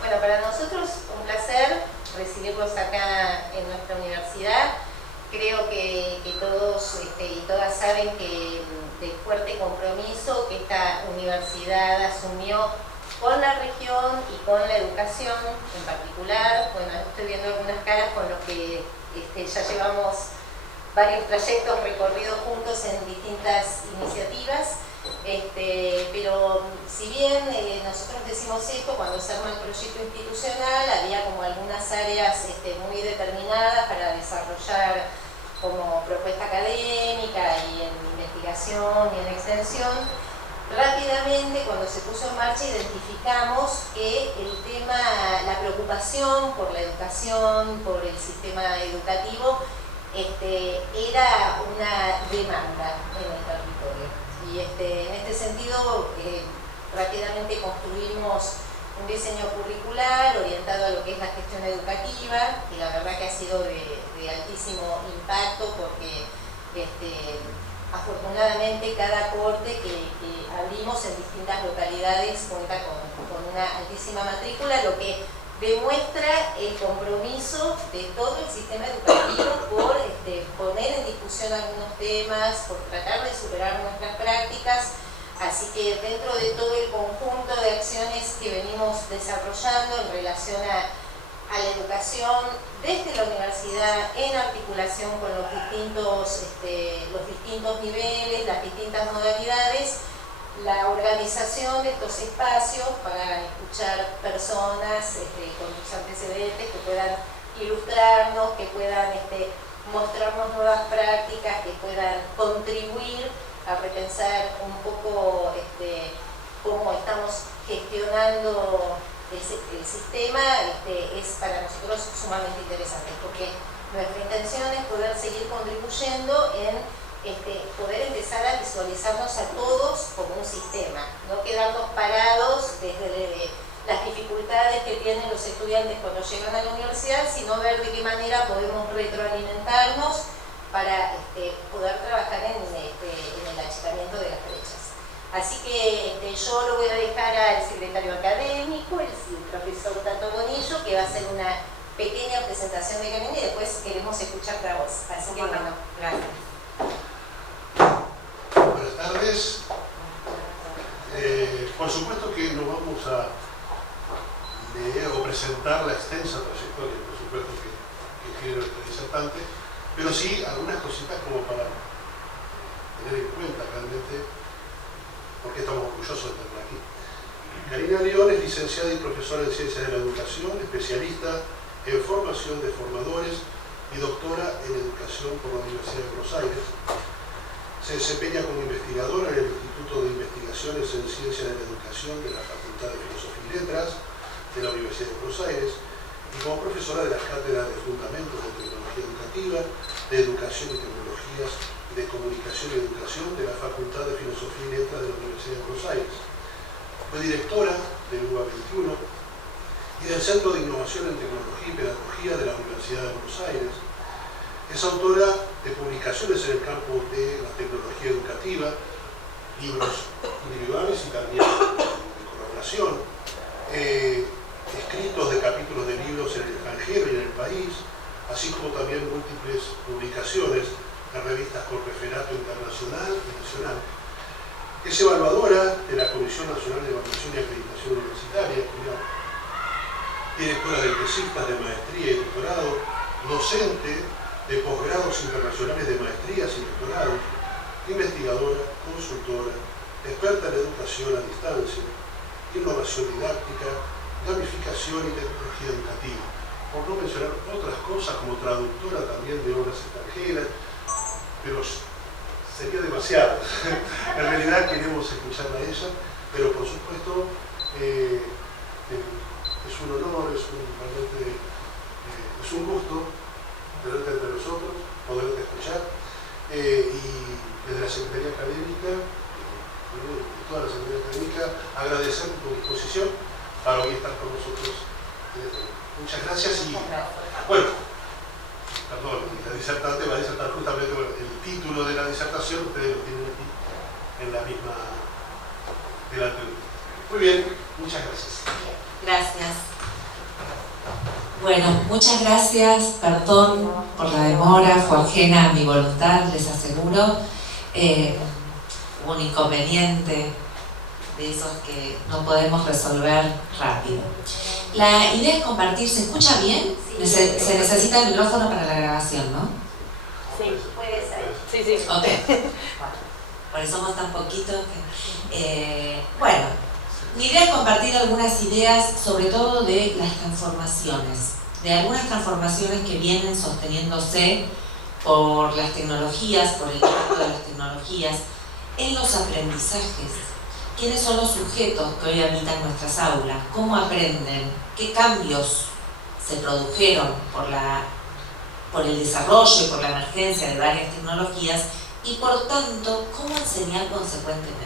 Bueno, para nosotros un placer recibirlos acá en nuestra universidad. Creo que todos y todas saben que del fuerte compromiso que esta universidad asumió con la región y con la educación en particular. Bueno, estoy viendo algunas caras con los que ya llevamos varios trayectos recorridos juntos en distintas iniciativas. Pero si bien nosotros decimos esto, cuando se arma el proyecto institucional había como algunas áreas muy determinadas para desarrollar como propuesta académica y en investigación y en extensión. Rápidamente, cuando se puso en marcha, identificamos que el tema, la preocupación por la educación, por el sistema educativo, era una demanda en el territorio. Y en este sentido, rápidamente construimos un diseño curricular orientado a lo que es la gestión educativa, que la verdad que ha sido de altísimo impacto porque afortunadamente cada corte que abrimos en distintas localidades cuenta con una altísima matrícula, lo que demuestra el compromiso de todo el sistema educativo por poner en discusión algunos temas, por tratar de superar nuestras prácticas. Así que dentro de todo el conjunto de acciones que venimos desarrollando en relación a la educación desde la universidad, en articulación con los distintos niveles, las distintas modalidades, la organización de estos espacios para escuchar personas con sus antecedentes que puedan ilustrarnos, que puedan mostrarnos nuevas prácticas, que puedan contribuir a repensar un poco cómo estamos gestionando el sistema, es para nosotros sumamente interesante, porque nuestra intención es poder seguir contribuyendo en poder empezar a visualizarnos a todos como un sistema, no quedarnos parados desde las dificultades que tienen los estudiantes cuando llegan a la universidad, sino ver de qué manera podemos retroalimentarnos para poder trabajar en el achicamiento de las brechas. Así que yo lo voy a dejar al secretario académico, el profesor Tato Bonillo, que va a hacer una pequeña presentación de gabinete y después queremos escuchar la voz. Así que bueno, gracias. Buenas tardes. Por supuesto que no vamos a leer o presentar la extensa trayectoria, por supuesto que tiene nuestro disertante, pero sí algunas cositas como para tener en cuenta realmente por qué estamos orgullosos de tenerla aquí. Karina León es licenciada y profesora en Ciencias de la Educación, especialista en formación de formadores y doctora en Educación por la Universidad de Buenos Aires. Se desempeña como investigadora en el Instituto de Investigaciones en Ciencias de la Educación de la Facultad de Filosofía y Letras de la Universidad de Buenos Aires y como profesora de las cátedras de Fundamentos de Tecnología Educativa, de Educación y Tecnologías y de Comunicación y Educación de la Facultad de Filosofía y Letras de la Universidad de Buenos Aires. Fue directora del UBA 21 y del Centro de Innovación en Tecnología y Pedagogía de la Universidad de Buenos Aires. Es autora de publicaciones en el campo de la tecnología educativa, libros individuales y también de colaboración, escritos de capítulos de libros en el extranjero y en el país, así como también múltiples publicaciones en revistas con referato internacional y nacional. Es evaluadora de la Comisión Nacional de Evaluación y Acreditación Universitaria, directora de tesistas de maestría y doctorado, docente de posgrados internacionales de maestrías y doctorados, investigadora, consultora, experta en educación a distancia, innovación didáctica, gamificación y tecnología educativa, por no mencionar otras cosas como traductora también de obras extranjeras, pero sería demasiado. En realidad queremos escucharla a ella, pero por supuesto es un honor, es un gusto tenerte entre nosotros, poderte escuchar, y desde la Secretaría Académica, toda la Secretaría Académica, agradecer tu disposición para hoy estar con nosotros. Muchas gracias y, bueno, perdón, la disertante va a disertar justamente el título de la disertación, ustedes lo tienen aquí en la misma delante. Muy bien, muchas gracias. Gracias. Bueno, muchas gracias. Perdón por la demora, fue ajena a mi voluntad, les aseguro. Hubo un inconveniente de esos que no podemos resolver rápido. La idea es compartir. ¿Se escucha bien? Se necesita el micrófono para la grabación, ¿no? Sí, puede ser. Sí. Ok. Bueno, por eso somos tan poquitos que... bueno, mi idea es compartir algunas ideas, sobre todo de las transformaciones, de algunas transformaciones que vienen sosteniéndose por las tecnologías, por el impacto de las tecnologías, en los aprendizajes. ¿Quiénes son los sujetos que hoy habitan nuestras aulas? ¿Cómo aprenden? ¿Qué cambios se produjeron por el desarrollo y por la emergencia de varias tecnologías? Y por tanto, ¿cómo enseñar consecuentemente?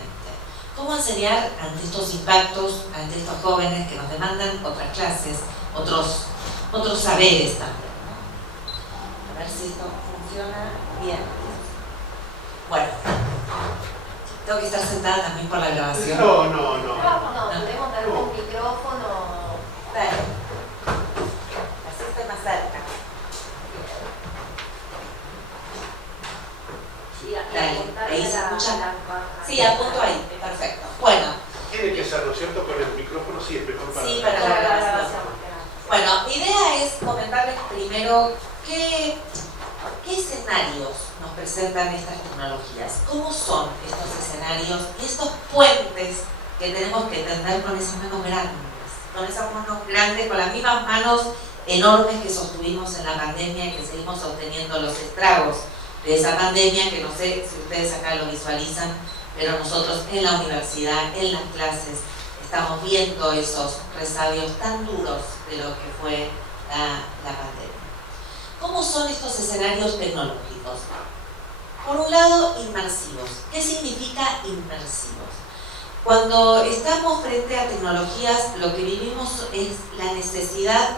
¿Cómo enseñar ante estos impactos, ante estos jóvenes que nos demandan otras clases, otros saberes también, ¿no? A ver si esto funciona bien. Bueno, tengo que estar sentada también por la grabación. No, podemos dar un micrófono. Dale. Así estoy más cerca. Dale, ahí se escucha. Sí, apunto ahí, perfecto. Bueno. Tiene que ser, ¿no es cierto? Con el micrófono sí es mejor para... Sí, para la grabación. Bueno, mi idea es comentarles primero qué escenarios nos presentan estas tecnologías, cómo son estos escenarios y estos puentes que tenemos que tender con esas manos grandes, con las mismas manos enormes que sostuvimos en la pandemia y que seguimos sosteniendo los estragos de esa pandemia, que no sé si ustedes acá lo visualizan, pero nosotros en la universidad, en las clases, estamos viendo esos resabios tan duros de lo que fue la pandemia. ¿Cómo son estos escenarios tecnológicos? Por un lado, inmersivos. ¿Qué significa inmersivos? Cuando estamos frente a tecnologías, lo que vivimos es la necesidad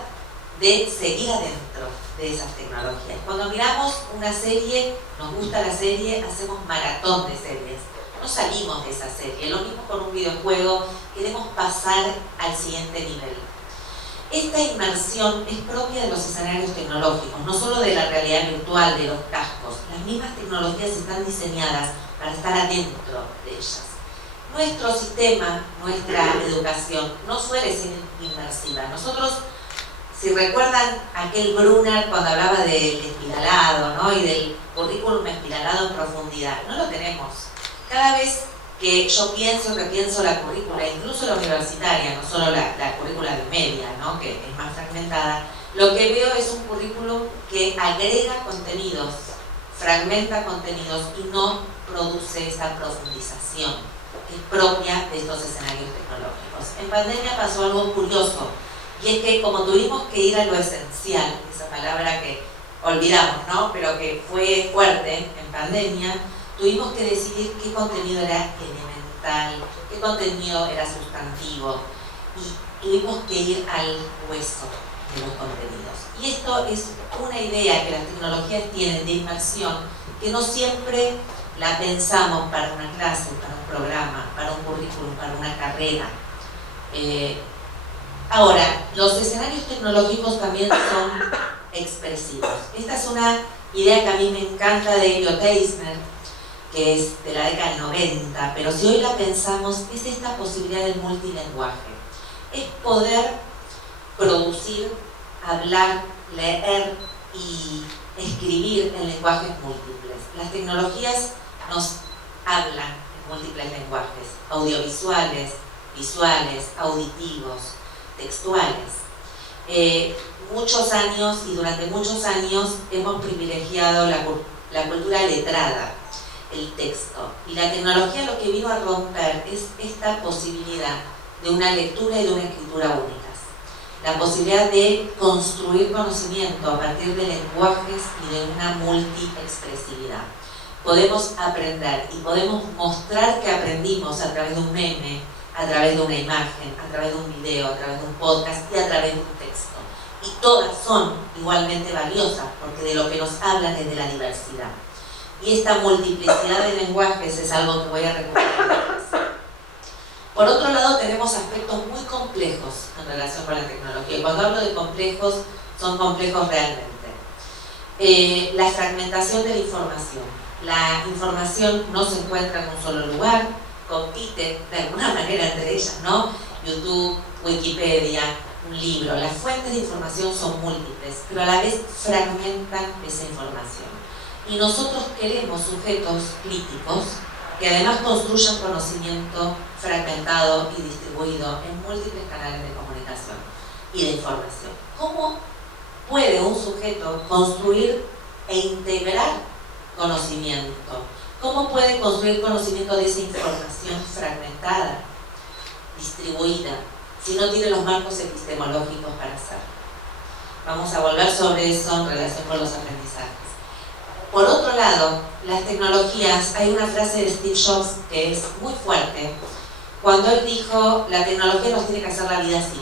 de seguir adentro de esas tecnologías. Cuando miramos una serie, nos gusta la serie, hacemos maratón de series. No salimos de esa serie. Lo mismo con un videojuego, queremos pasar al siguiente nivel. Esta inmersión es propia de los escenarios tecnológicos, no solo de la realidad virtual, de los cascos. Las mismas tecnologías están diseñadas para estar adentro de ellas. Nuestro sistema, nuestra educación, no suele ser inmersiva. Nosotros, si recuerdan aquel Brunner cuando hablaba del espiralado, ¿no? Y del currículum espiralado en profundidad, no lo tenemos. Cada vez que yo repienso la currícula, incluso la universitaria, no solo la currícula de media, ¿no? Que es más fragmentada, lo que veo es un currículum que agrega contenidos, fragmenta contenidos y no produce esa profundización que es propia de estos escenarios tecnológicos. En pandemia pasó algo curioso, y es que como tuvimos que ir a lo esencial, esa palabra que olvidamos, ¿no? Pero que fue fuerte en pandemia, tuvimos que decidir qué contenido era elemental, qué contenido era sustantivo, y tuvimos que ir al hueso de los contenidos. Y esto es una idea que las tecnologías tienen de inmersión, que no siempre la pensamos para una clase, para un programa, para un currículum, para una carrera. Ahora, los escenarios tecnológicos también son expresivos. Esta es una idea que a mí me encanta de Elliot Eisner, que es de la década del 90, pero si hoy la pensamos, es esta posibilidad del multilenguaje. Es poder producir, hablar, leer y escribir en lenguajes múltiples. Las tecnologías nos hablan en múltiples lenguajes, audiovisuales, visuales, auditivos, textuales. Muchos años y durante muchos años hemos privilegiado la cultura letrada, el texto, y la tecnología lo que vino a romper es esta posibilidad de una lectura y de una escritura únicas, la posibilidad de construir conocimiento a partir de lenguajes y de una multiexpresividad. Podemos aprender y podemos mostrar que aprendimos a través de un meme, a través de una imagen, a través de un video, a través de un podcast y a través de un texto. Y todas son igualmente valiosas porque de lo que nos hablan es de la diversidad. Y esta multiplicidad de lenguajes es algo que voy a recuperar después. Por otro lado, tenemos aspectos muy complejos en relación con la tecnología. Y cuando hablo de complejos, son complejos realmente. La fragmentación de la información. La información no se encuentra en un solo lugar, compite de alguna manera entre ellas, ¿no? YouTube, Wikipedia, un libro. Las fuentes de información son múltiples, pero a la vez fragmentan esa información. Y nosotros queremos sujetos críticos que además construyan conocimiento fragmentado y distribuido en múltiples canales de comunicación y de información. ¿Cómo puede un sujeto construir e integrar conocimiento? ¿Cómo puede construir conocimiento de esa información fragmentada, distribuida, si no tiene los marcos epistemológicos para hacerlo? Vamos a volver sobre eso en relación con los aprendizajes. Por otro lado, las tecnologías, hay una frase de Steve Jobs que es muy fuerte, cuando él dijo, la tecnología nos tiene que hacer la vida simple.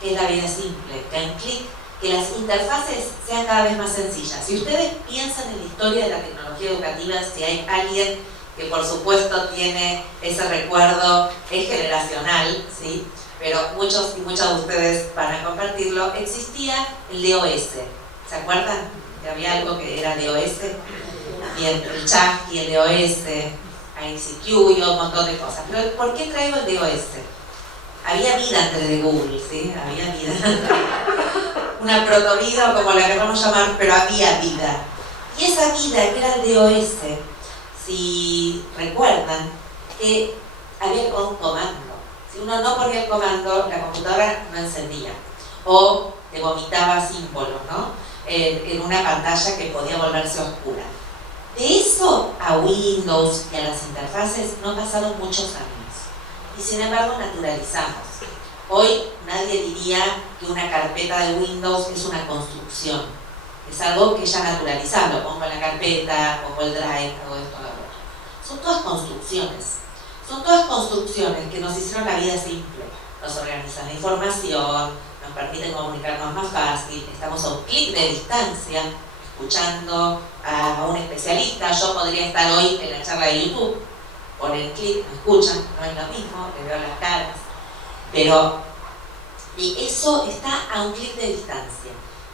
¿Qué es la vida simple? Que en clic, que las interfaces sean cada vez más sencillas. Si ustedes piensan en la historia de la tecnología educativa, si hay alguien que por supuesto tiene ese recuerdo, es generacional, ¿sí? Pero muchos y muchas de ustedes van a compartirlo, existía el DOS, ¿se acuerdan? Que había algo que era DOS, y el Chasqui, el DOS, ICQ y un montón de cosas. Pero ¿por qué traigo el DOS? Había vida antes de Google, ¿sí? Había vida. Una protovida o como la queramos llamar, pero había vida. Y esa vida que era el DOS, si recuerdan, que había un comando. Si uno no ponía el comando, la computadora no encendía. O te vomitaba símbolos, ¿no? En una pantalla que podía volverse oscura. De eso a Windows y a las interfaces no pasaron muchos años. Y sin embargo naturalizamos. Hoy nadie diría que una carpeta de Windows es una construcción. Es algo que ya naturalizamos. Lo pongo en la carpeta, pongo el drive, hago esto, hago otro. Son todas construcciones. Son todas construcciones que nos hicieron la vida simple. Nos organizan la información, nos permiten comunicarnos más fácil, estamos a un clic de distancia, escuchando a un especialista. Yo podría estar hoy en la charla de YouTube, por el clic, me escuchan, no es lo mismo, les veo las caras, pero eso está a un clic de distancia.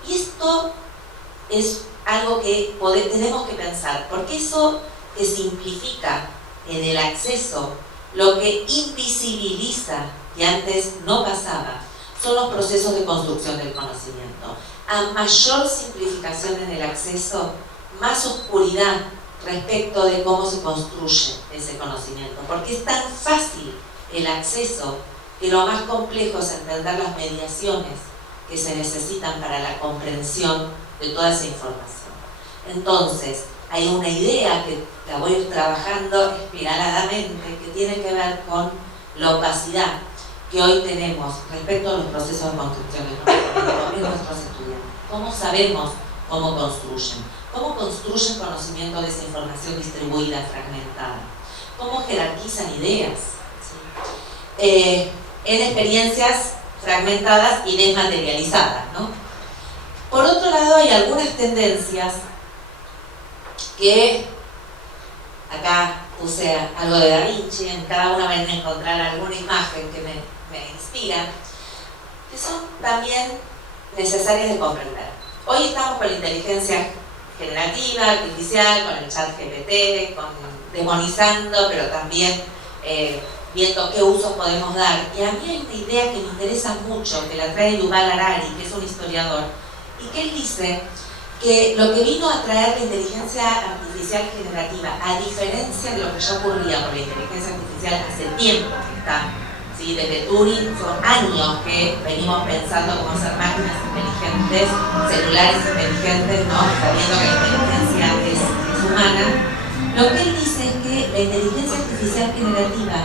Y esto es algo que tenemos que pensar, porque eso que simplifica en el acceso, lo que invisibiliza, que antes no pasaba, son los procesos de construcción del conocimiento. A mayor simplificación en el acceso, más oscuridad respecto de cómo se construye ese conocimiento. Porque es tan fácil el acceso que lo más complejo es entender las mediaciones que se necesitan para la comprensión de toda esa información. Entonces, hay una idea que la voy a ir trabajando espiraladamente que tiene que ver con la opacidad que hoy tenemos respecto a los procesos de construcción del conocimiento en nuestros estudiantes. ¿Cómo sabemos cómo construyen? ¿Cómo construyen conocimiento de esa información distribuida, fragmentada? ¿Cómo jerarquizan ideas? ¿Sí? En experiencias fragmentadas y desmaterializadas, ¿no? Por otro lado, hay algunas tendencias que acá puse algo de Da Vinci, en cada una van a encontrar alguna imagen que me inspira, que son también necesarias de comprender. Hoy estamos con la inteligencia generativa, artificial, con el chat GPT, demonizando, pero también viendo qué usos podemos dar. Y a mí hay una idea que me interesa mucho, que la trae Yuval Harari, que es un historiador, y que él dice que lo que vino a traer la inteligencia artificial generativa, a diferencia de lo que ya ocurría con la inteligencia artificial hace tiempo que está, ¿sí? Desde Turing son años que venimos pensando cómo hacer máquinas inteligentes, celulares inteligentes, ¿no? Sabiendo que la inteligencia es humana. Lo que él dice es que la inteligencia artificial generativa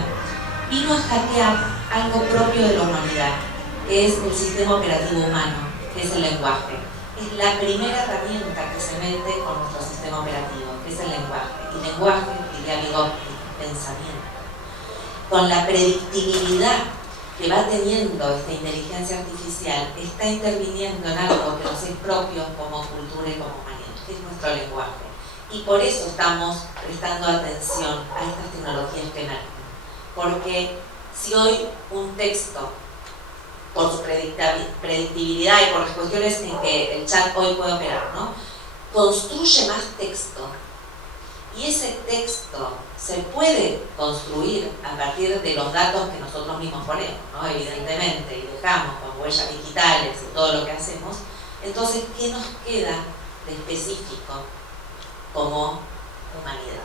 vino a hackear algo propio de la humanidad, que es el sistema operativo humano, que es el lenguaje. Es la primera herramienta que se mete con nuestro sistema operativo, que es el lenguaje. Y lenguaje, diría Vygotsky, pensamiento. Con la predictibilidad que va teniendo esta inteligencia artificial, está interviniendo en algo que nos es propio como cultura y como humanidad, que es nuestro lenguaje. Y por eso estamos prestando atención a estas tecnologías que emergen. Porque Si hoy un texto, por su predictibilidad y por las cuestiones en que el chat hoy puede operar, ¿no?, construye más texto, y ese texto se puede construir a partir de los datos que nosotros mismos ponemos, ¿no?, evidentemente, y dejamos con huellas digitales y todo lo que hacemos. Entonces, ¿qué nos queda de específico como humanidad?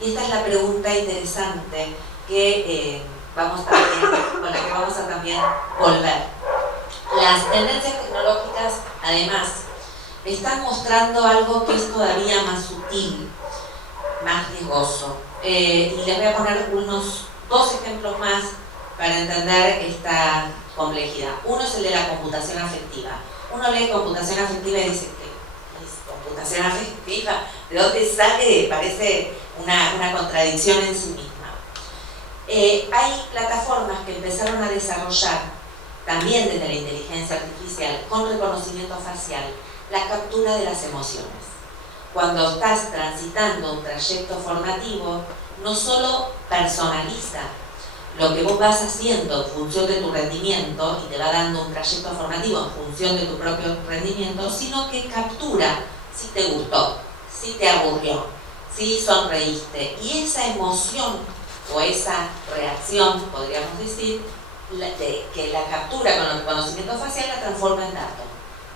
Y esta es la pregunta interesante que con la que vamos a también volver. Las tendencias tecnológicas, además, están mostrando algo que es todavía más sutil, más riesgoso. Y les voy a poner dos ejemplos más para entender esta complejidad. Uno es el de la computación afectiva. Uno lee computación afectiva y dice, ¿qué es computación afectiva? ¿De dónde sale? Parece una contradicción en sí misma. Hay plataformas que empezaron a desarrollar, también desde la inteligencia artificial, con reconocimiento facial, la captura de las emociones. Cuando estás transitando un trayecto formativo, no solo personaliza lo que vos vas haciendo en función de tu rendimiento y te va dando un trayecto formativo en función de tu propio rendimiento, sino que captura si te gustó, si te aburrió, si sonreíste. Y esa emoción o esa reacción, podríamos decir, que la captura con el reconocimiento facial la transforma en dato.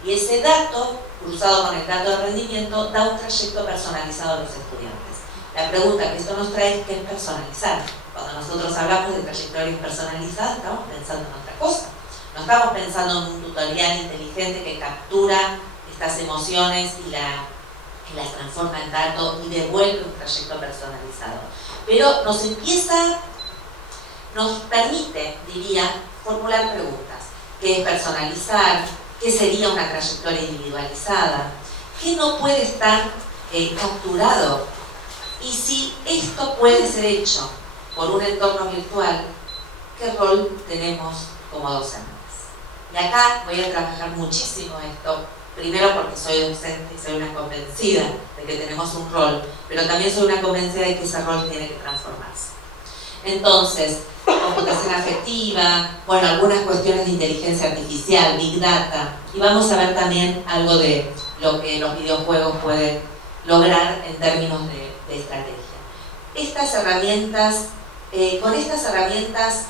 Y ese dato, cruzado con el dato de rendimiento, da un trayecto personalizado a los estudiantes. La pregunta que esto nos trae es ¿qué es personalizar? Cuando nosotros hablamos de trayectorias personalizadas, estamos pensando en otra cosa. No estamos pensando en un tutorial inteligente que captura estas emociones y las transforma en dato y devuelve un trayecto personalizado. Pero nos permite, diría, formular preguntas. ¿Qué es personalizar? ¿Qué sería una trayectoria individualizada? ¿Qué no puede estar capturado? Y si esto puede ser hecho por un entorno virtual, ¿qué rol tenemos como docentes? Y acá voy a trabajar muchísimo esto, primero porque soy docente y soy una convencida de que tenemos un rol, pero también soy una convencida de que ese rol tiene que transformarse. Entonces, computación afectiva, bueno, algunas cuestiones de inteligencia artificial, Big Data, y vamos a ver también algo de lo que los videojuegos pueden lograr en términos de estrategia. Estas herramientas, con estas herramientas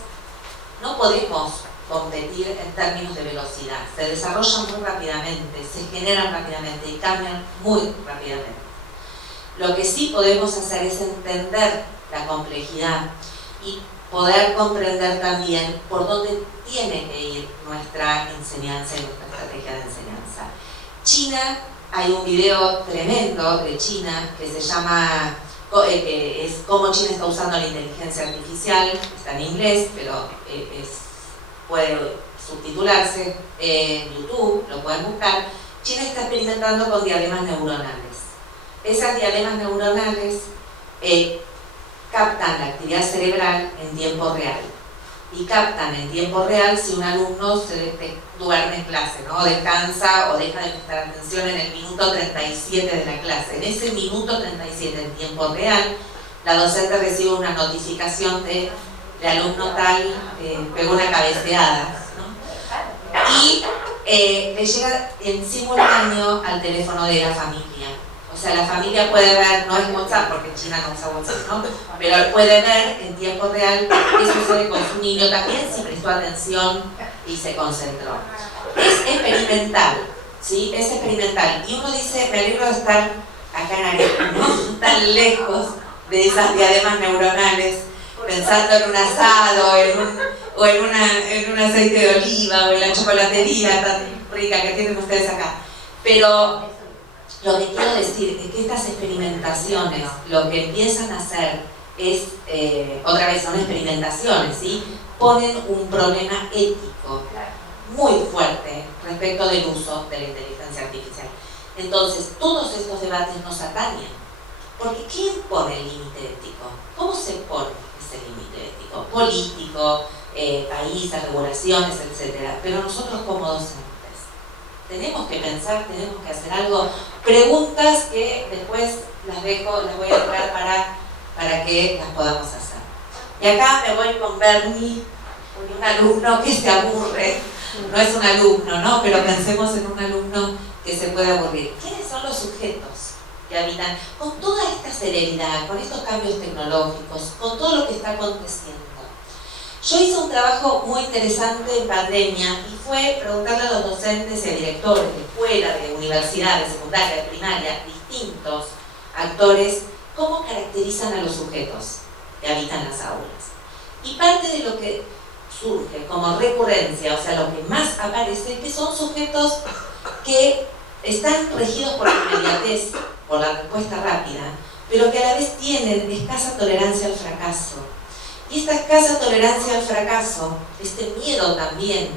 no podemos competir en términos de velocidad. Se desarrollan muy rápidamente, se generan rápidamente y cambian muy rápidamente. Lo que sí podemos hacer es entender la complejidad y poder comprender también por dónde tiene que ir nuestra enseñanza y nuestra estrategia de enseñanza. China, hay un video tremendo de China que se llama es cómo China está usando la inteligencia artificial, está en inglés, pero puede subtitularse en YouTube, lo pueden buscar. China está experimentando con diademas neuronales. Esas diademas neuronales captan la actividad cerebral en tiempo real y captan en tiempo real si un alumno se duerme en clase, ¿no? Descansa o deja de prestar atención en el minuto 37 de la clase. En ese minuto 37 en tiempo real, la docente recibe una notificación de el alumno tal pegó una cabeceada, ¿no? Y le llega en simultáneo al teléfono de la familia. O sea, la familia puede ver, no es WhatsApp, porque en China no usa WhatsApp, ¿no? Pero puede ver en tiempo real qué sucede con su niño también, si prestó atención y se concentró. Es experimental, ¿sí? Es experimental. Y uno dice, me alegro de estar acá en Arequipa, no tan lejos de esas diademas neuronales, pensando en un asado, o en un aceite de oliva, o en la chocolatería tan rica que tienen ustedes acá. Pero lo que quiero decir es que estas experimentaciones lo que empiezan a hacer es, otra vez son experimentaciones, ¿sí? Ponen un problema ético muy fuerte respecto del uso de la inteligencia artificial. Entonces, todos estos debates nos atañen, porque ¿quién pone el límite ético? ¿Cómo se pone ese límite ético? Político, países, regulaciones, etc. Pero nosotros como docentes tenemos que pensar, tenemos que hacer algo. Preguntas que después las voy a dejar para que las podamos hacer. Y acá me voy con Bernie un alumno que se aburre, no es un alumno, ¿no? Pero pensemos en un alumno que se puede aburrir. ¿Quiénes son los sujetos que habitan con toda esta celeridad, con estos cambios tecnológicos, con todo lo que está aconteciendo? Yo hice un trabajo muy interesante en pandemia y fue preguntarle a los docentes y a directores de escuela, de universidad, de secundaria, de primaria, distintos actores, cómo caracterizan a los sujetos que habitan las aulas. Y parte de lo que surge como recurrencia, o sea, lo que más aparece, que son sujetos que están regidos por la inmediatez, por la respuesta rápida, pero que a la vez tienen escasa tolerancia al fracaso. Y esta escasa tolerancia al fracaso, este miedo también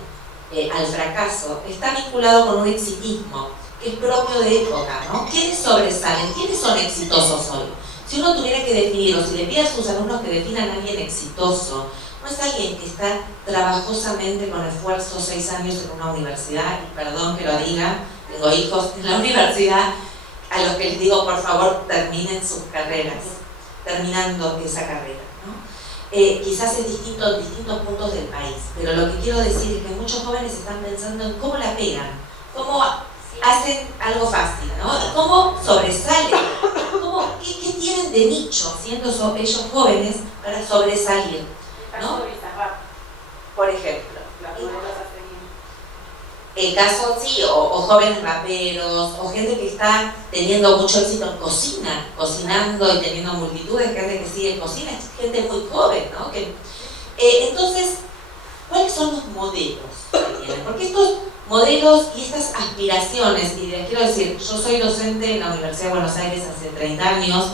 al fracaso, está vinculado con un exitismo que es propio de época, ¿no? ¿Quiénes sobresalen? ¿Quiénes son exitosos hoy? Si uno tuviera que definir, o si le pide a sus alumnos que definan a alguien exitoso, no es alguien que está trabajosamente con esfuerzo 6 años en una universidad, y perdón que lo diga, tengo hijos en la universidad, a los que les digo, por favor, terminen sus carreras, terminando esa carrera, ¿no? Quizás es distinto en distintos puntos del país, pero lo que quiero decir es que muchos jóvenes están pensando en cómo la pegan, cómo hacen algo fácil, ¿no? Y cómo sobresalen, qué tienen de nicho, siendo ellos jóvenes, para sobresalir, ¿no? Por ejemplo. El caso, sí, o jóvenes raperos, o gente que está teniendo mucho éxito en cocina, cocinando y teniendo multitudes, gente que sigue en cocina, es gente muy joven, ¿no? Entonces, ¿cuáles son los modelos que tienen? Porque estos modelos y estas aspiraciones, y les quiero decir, yo soy docente en la Universidad de Buenos Aires hace 30 años,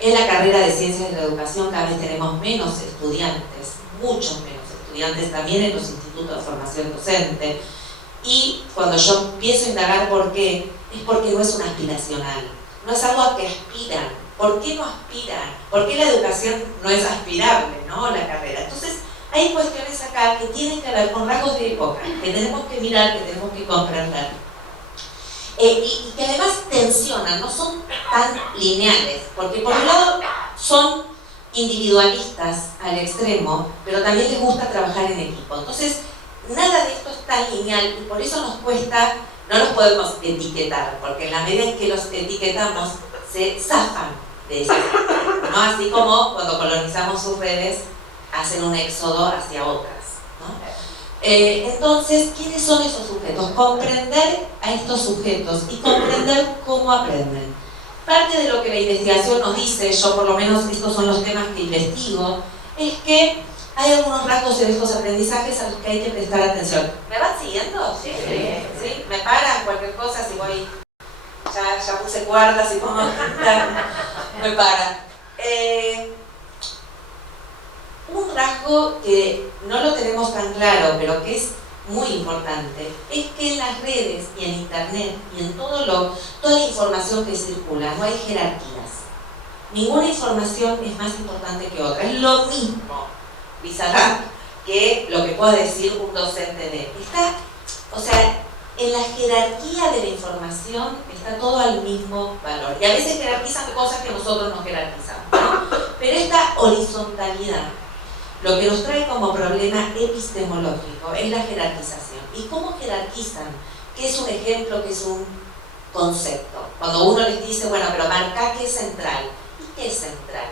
en la carrera de Ciencias de la Educación cada vez tenemos menos estudiantes, muchos menos estudiantes, también en los institutos de formación docente. Y cuando yo empiezo a indagar por qué, es porque no es un aspiracional, no es algo a que aspiran. ¿Por qué no aspiran? ¿Por qué la educación no es aspirable, ¿no? La carrera. Entonces, hay cuestiones acá que tienen que ver con rasgos de época, que tenemos que mirar, que tenemos que comprender. Y que además tensionan, no son tan lineales, porque por un lado son individualistas al extremo, pero también les gusta trabajar en equipo. Entonces, nada de esto es tan lineal y por eso nos cuesta, no los podemos etiquetar, porque en la medida en que los etiquetamos, se zafan de eso, ¿no? Así como cuando colonizamos sus redes, hacen un éxodo hacia otras, ¿no? Entonces, ¿quiénes son esos sujetos? Comprender a estos sujetos y comprender cómo aprenden. Parte de lo que la investigación nos dice, yo por lo menos estos son los temas que investigo, es que hay algunos rasgos de estos aprendizajes a los que hay que prestar atención. ¿Me van siguiendo? ¿Sí? ¿Sí? ¿Me paran cualquier cosa si voy? Ya puse cuerdas y pongo... me paran. Un rasgo que no lo tenemos tan claro, pero que es muy importante, es que en las redes y en internet y en toda la información que circula no hay jerarquías. Ninguna información es más importante que otra. Es lo mismo, Bizarrap, que lo que pueda decir un docente de... O sea, en la jerarquía de la información está todo al mismo valor. Y a veces jerarquizan cosas que nosotros no jerarquizamos, ¿no? Pero esta horizontalidad, lo que nos trae como problema epistemológico es la jerarquización. ¿Y cómo jerarquizan? ¿Qué es un ejemplo? ¿Qué es un concepto? Cuando uno les dice, bueno, pero marca qué es central. ¿Y qué es central?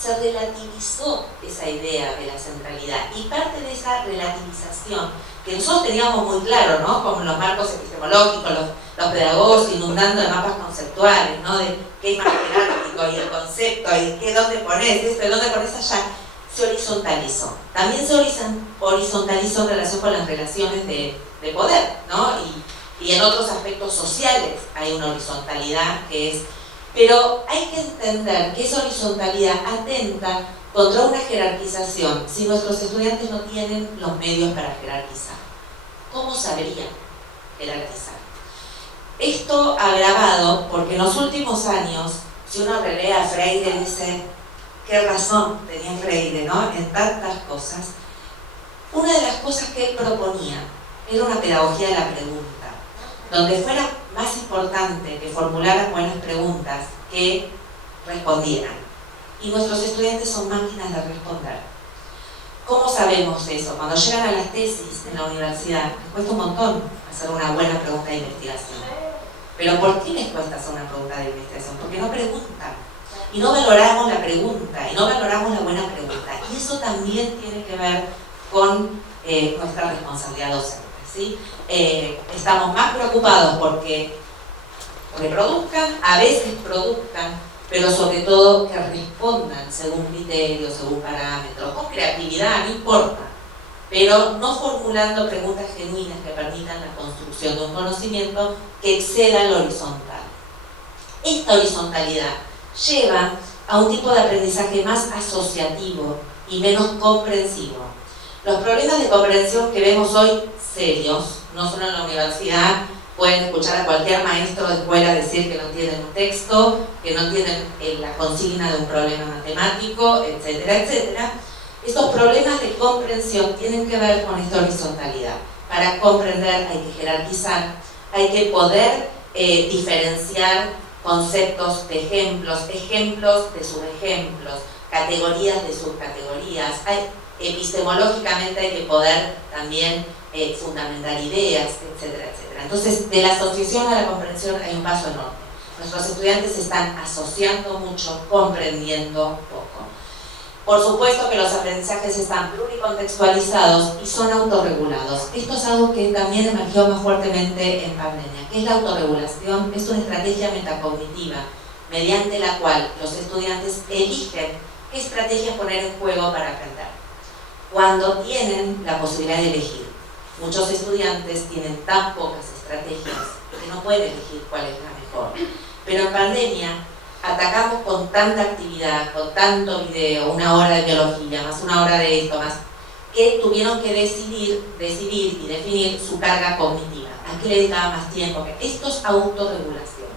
Se relativizó esa idea de la centralidad. Y parte de esa relativización, que nosotros teníamos muy claro, ¿no? Como los marcos epistemológicos, los pedagogos inundando de mapas conceptuales, ¿no? De qué es más jerárquico y el concepto, y qué, dónde pones esto y dónde pones allá. Se horizontalizó. También se horizontalizó en relación con las relaciones de poder, ¿no? Y en otros aspectos sociales hay una horizontalidad que es... Pero hay que entender que esa horizontalidad atenta contra una jerarquización si nuestros estudiantes no tienen los medios para jerarquizar. ¿Cómo sabrían jerarquizar? Esto agravado porque en los últimos años, si uno relee a Freire, dice... qué razón tenía Freire, ¿no? En tantas cosas. Una de las cosas que él proponía era una pedagogía de la pregunta, donde fuera más importante que formularan buenas preguntas que respondieran. Y nuestros estudiantes son máquinas de responder. ¿Cómo sabemos eso? Cuando llegan a las tesis en la universidad, les cuesta un montón hacer una buena pregunta de investigación. ¿Pero por qué les cuesta hacer una pregunta de investigación? Porque no preguntan. Y no valoramos la pregunta, y no valoramos la buena pregunta. Y eso también tiene que ver con nuestra responsabilidad docente, ¿sí? Estamos más preocupados porque reproduzcan, a veces produzcan, pero sobre todo que respondan según criterios, según parámetros, con creatividad, no importa, pero no formulando preguntas genuinas que permitan la construcción de un conocimiento que exceda lo horizontal. Esta horizontalidad lleva a un tipo de aprendizaje más asociativo y menos comprensivo. Los problemas de comprensión que vemos hoy serios, no solo en la universidad, pueden escuchar a cualquier maestro de escuela decir que no entienden un texto, que no entienden la consigna de un problema matemático, etcétera, etcétera. Estos problemas de comprensión tienen que ver con esta horizontalidad. Para comprender hay que jerarquizar, hay que poder diferenciar conceptos de ejemplos, ejemplos de subejemplos, categorías de subcategorías. Epistemológicamente hay que poder también fundamentar ideas, etcétera, etcétera. Entonces, de la asociación a la comprensión hay un paso enorme. Nuestros estudiantes están asociando mucho, comprendiendo poco. Por supuesto que los aprendizajes están pluricontextualizados y son autorregulados. Esto es algo que también emergió más fuertemente en pandemia. ¿Qué es la autorregulación? Es una estrategia metacognitiva mediante la cual los estudiantes eligen qué estrategias poner en juego para aprender, cuando tienen la posibilidad de elegir. Muchos estudiantes tienen tan pocas estrategias que no pueden elegir cuál es la mejor. Pero en pandemia atacamos con tanta actividad, con tanto video, 1 hora de biología, más 1 hora de esto, más, que tuvieron que decidir y definir su carga cognitiva. ¿A qué le dedicaba más tiempo? Esto es autorregulación.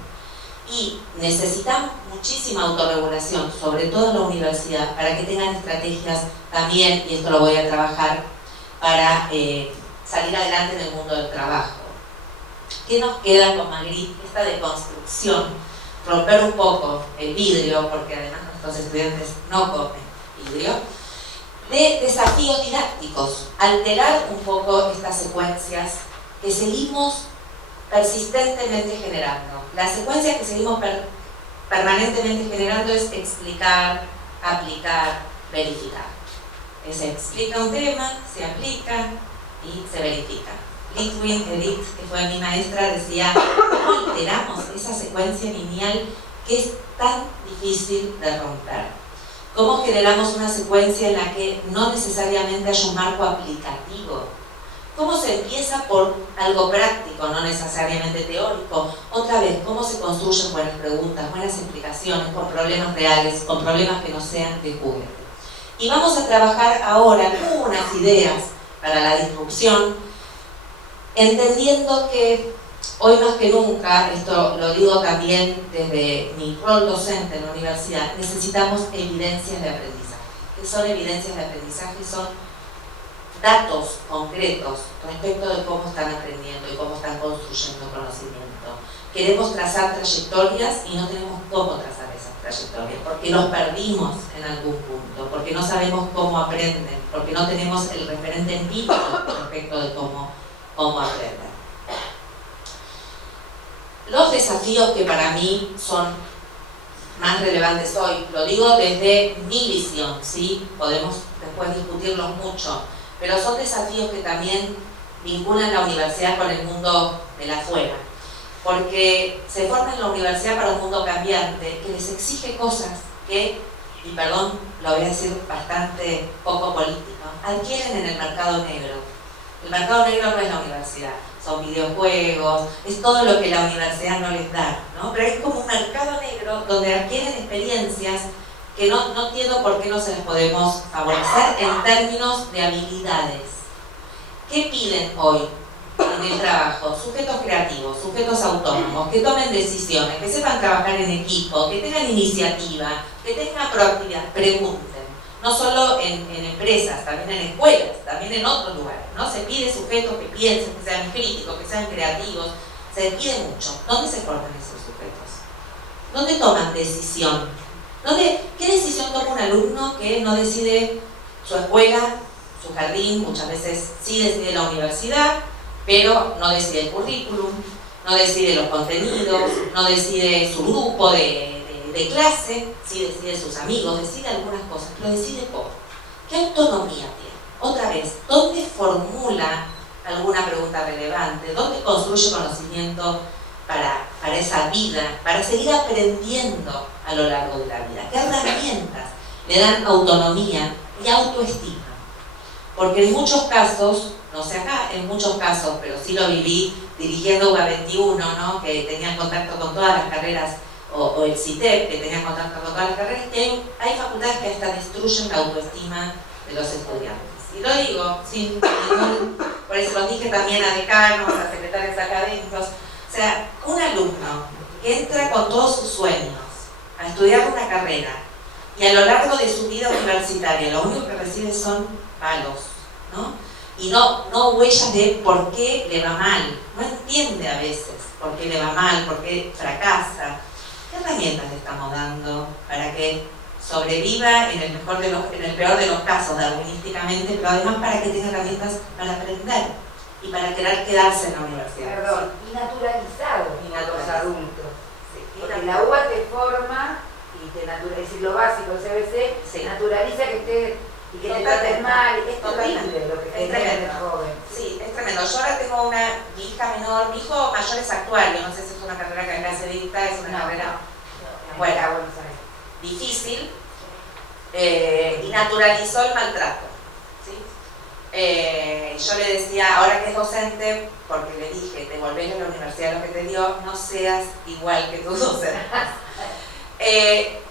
Y necesitamos muchísima autorregulación, sobre todo en la universidad, para que tengan estrategias también, y esto lo voy a trabajar, para salir adelante en el mundo del trabajo. ¿Qué nos queda con Magritte? Esta deconstrucción, romper un poco el vidrio, porque además nuestros estudiantes no comen vidrio, de desafíos didácticos, alterar un poco estas secuencias que seguimos persistentemente generando. La secuencia que seguimos permanentemente generando es explicar, aplicar, verificar. Se explica un tema, se aplica y se verifica. Edith, que fue mi maestra, decía: ¿cómo alteramos esa secuencia lineal que es tan difícil de romper? ¿Cómo generamos una secuencia en la que no necesariamente hay un marco aplicativo? ¿Cómo se empieza por algo práctico, no necesariamente teórico? Otra vez, ¿cómo se construyen buenas preguntas, buenas explicaciones, con problemas reales, con problemas que no sean de juguete? Y vamos a trabajar ahora algunas ideas para la disrupción, entendiendo que hoy más que nunca, esto lo digo también desde mi rol docente en la universidad, necesitamos evidencias de aprendizaje. ¿Qué son evidencias de aprendizaje? Son datos concretos respecto de cómo están aprendiendo y cómo están construyendo conocimiento. Queremos trazar trayectorias y no tenemos cómo trazar esas trayectorias, porque los perdimos en algún punto, porque no sabemos cómo aprenden, porque no tenemos el referente empírico respecto de cómo aprenden. Los desafíos que para mí son más relevantes hoy, lo digo desde mi visión, ¿sí? Podemos después discutirlos mucho, pero son desafíos que también vinculan la universidad con el mundo de la afuera, porque se forma en la universidad para un mundo cambiante que les exige cosas que, y perdón, lo voy a decir bastante poco político, adquieren en el mercado negro. El mercado negro no es la universidad, son videojuegos, es todo lo que la universidad no les da, ¿no? Pero es como un mercado negro donde adquieren experiencias que no entiendo por qué no se las podemos favorecer en términos de habilidades. ¿Qué piden hoy en el trabajo? Sujetos creativos, sujetos autónomos, que tomen decisiones, que sepan trabajar en equipo, que tengan iniciativa, que tengan proactividad, pregunten. No solo en empresas, también en escuelas, también en otros lugares, ¿no? Se pide sujetos que piensen, que sean críticos, que sean creativos, se pide mucho. ¿Dónde se forman esos sujetos? ¿Dónde toman decisión? ¿Qué decisión toma un alumno que no decide su escuela su jardín, muchas veces sí decide la universidad, pero no decide el currículum, no decide los contenidos, no decide su grupo de clase, sí decide sus amigos, decide algunas cosas, pero decide poco. ¿Qué autonomía tiene? Otra vez, ¿dónde formula alguna pregunta relevante? ¿Dónde construye conocimiento para esa vida, para seguir aprendiendo a lo largo de la vida? ¿Qué herramientas le dan autonomía y autoestima? Porque en muchos casos, no sé acá, en muchos casos, pero sí lo viví dirigiendo UBA21, ¿no? Que tenía contacto con todas las carreras, o el CITEP, que tenía contacto con todas las carreras, que hay facultades que hasta destruyen la autoestima de los estudiantes. Y lo digo, sin ningún, por eso lo dije también a decanos, a secretarios académicos. O sea, un alumno que entra con todos sus sueños a estudiar una carrera y a lo largo de su vida universitaria lo único que recibe son palos, ¿no? Y no huellas de por qué le va mal. No entiende a veces por qué le va mal, por qué fracasa. ¿Qué herramientas le estamos dando para que sobreviva en el peor de los casos, darwinísticamente, pero además para que tenga herramientas para aprender y para querer quedarse en la universidad? Perdón, y naturalizado por los adultos. Sí. Porque la UBA te forma y te naturaliza, es decir, lo básico, el CBC, Sí. naturaliza que estés y que te Totalmente. traten mal. Es Totalmente. terrible lo que Es te traen de tremendo. joven. Sí, es tremendo. Yo ahora tengo mi hija menor, mi hijo mayor es actuario, no sé si es una carrera que acá se dicta, es una carrera Bueno, bueno, Buenos Aires. difícil, y naturalizó el maltrato, ¿sí? Yo le decía, ahora que es docente, porque le dije, te volvés a la universidad lo que te dio, no seas igual que tus docentes.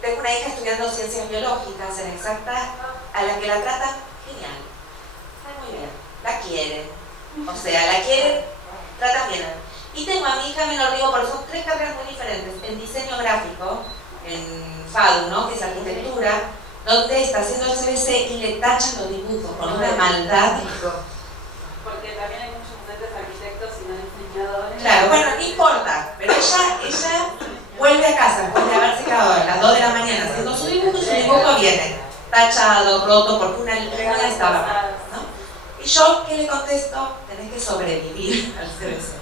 Tengo una hija estudiando ciencias biológicas en Exacta, a la que la tratan genial, está muy bien, la quieren, o sea, la quieren, tratan bien. Y tengo a mi hija menor, digo, porque son tres carreras muy diferentes, en diseño gráfico, en FADU, ¿no? Que es arquitectura, donde está haciendo el CBC y le tachan los dibujos con una maldad. Porque también hay muchos docentes arquitectos y no diseñadores. Claro, bueno, no importa, pero ella vuelve a casa después de haberse quedado a las 2 de la mañana haciendo su dibujo y su dibujo viene tachado, roto, porque una línea estaba mal, ¿no? Y yo, ¿qué le contesto? Tenés que sobrevivir al CBC.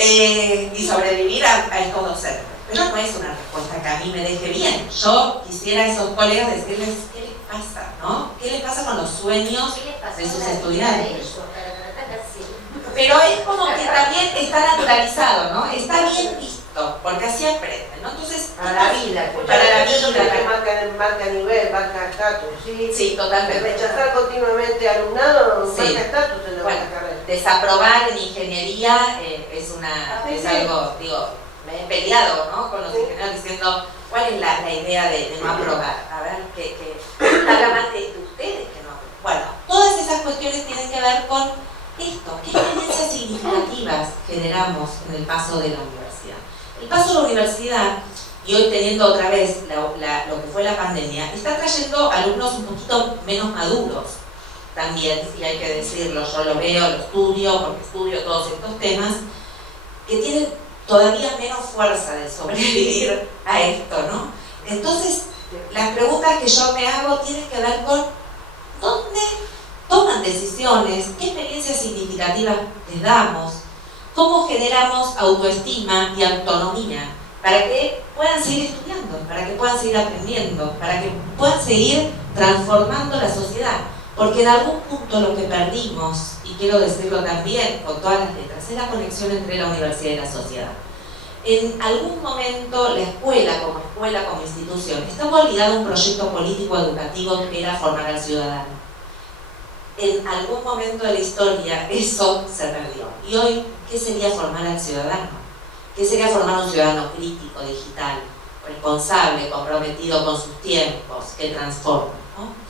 Y sobrevivir a estos docentes. Pero no es una respuesta que a mí me deje bien. Yo quisiera a esos colegas decirles, ¿qué les pasa? ¿No? ¿Qué les pasa con los sueños de sus estudiantes? Pero es como que también está naturalizado, ¿no? Está bien visto, porque así aprenden, ¿no? Entonces, Para la vida. para la vida. Que marca nivel, marca estatus, ¿sí? Sí, totalmente. Rechazar continuamente alumnado Sí. marca estatus en la Bueno, carrera. desaprobar en ingeniería es algo, digo, me he peleado, ¿no? Con los ingenieros diciendo, ¿cuál es la idea de no aprobar? A ver, que habla más de ustedes que no. Bueno, todas esas cuestiones tienen que ver con esto, qué experiencias significativas generamos en el paso de la universidad. El paso de la universidad, y hoy teniendo otra vez lo que fue la pandemia, está trayendo alumnos un poquito menos maduros también, si hay que decirlo, yo lo veo, lo estudio, porque estudio todos estos temas, que tienen todavía menos fuerza de sobrevivir a esto, ¿no? Entonces, las preguntas que yo me hago tienen que ver con dónde toman decisiones, qué experiencias significativas les damos, cómo generamos autoestima y autonomía para que puedan seguir estudiando, para que puedan seguir aprendiendo, para que puedan seguir transformando la sociedad. Porque en algún punto lo que perdimos, y quiero decirlo también con todas las letras, es la conexión entre la universidad y la sociedad. En algún momento la escuela como institución, estaba ligada a un proyecto político educativo que era formar al ciudadano. En algún momento de la historia eso se perdió. Y hoy, ¿qué sería formar al ciudadano? ¿Qué sería formar un ciudadano crítico, digital, responsable, comprometido con sus tiempos, que transforma, ¿no?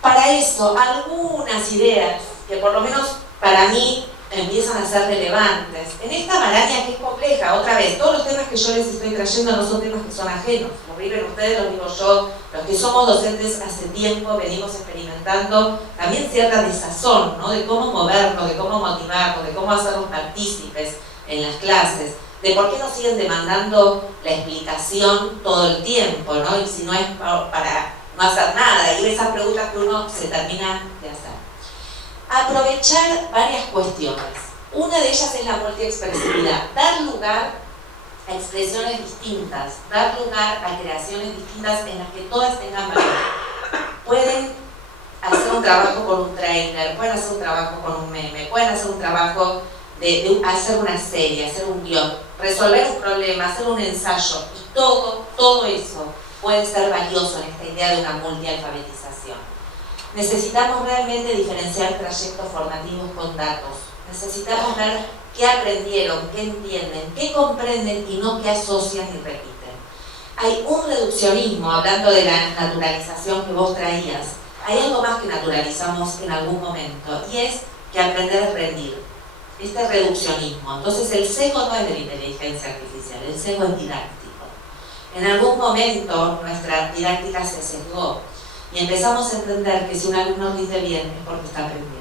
Para eso, algunas ideas que por lo menos para mí empiezan a ser relevantes. En esta maraña que es compleja, otra vez, todos los temas que yo les estoy trayendo no son temas que son ajenos, los viven ustedes, los vivo yo, los que somos docentes hace tiempo venimos experimentando también cierta desazón, ¿no? De cómo movernos, de cómo motivarnos, de cómo hacernos partícipes en las clases, de por qué nos siguen demandando la explicación todo el tiempo, ¿no? Y si no es para no hacer nada, y esas preguntas que uno se termina de hacer. Aprovechar varias cuestiones. Una de ellas es la multiexpresividad, dar lugar a expresiones distintas, dar lugar a creaciones distintas en las que todas tengan valor. Pueden hacer un trabajo con un trailer, pueden hacer un trabajo con un meme, pueden hacer un trabajo de hacer una serie, hacer un guión, resolver un problema, hacer un ensayo, y todo eso puede ser valioso en esta idea de una multialfabetización. Necesitamos realmente diferenciar trayectos formativos con datos. Necesitamos ver qué aprendieron, qué entienden, qué comprenden y no qué asocian y repiten. Hay un reduccionismo, hablando de la naturalización que vos traías. Hay algo más que naturalizamos en algún momento, y es que aprender es rendir. Este reduccionismo. Entonces el sesgo no es de la inteligencia artificial, el sesgo es didáctico. En algún momento nuestra didáctica se sesgó y empezamos a entender que si un alumno rinde bien es porque está aprendiendo,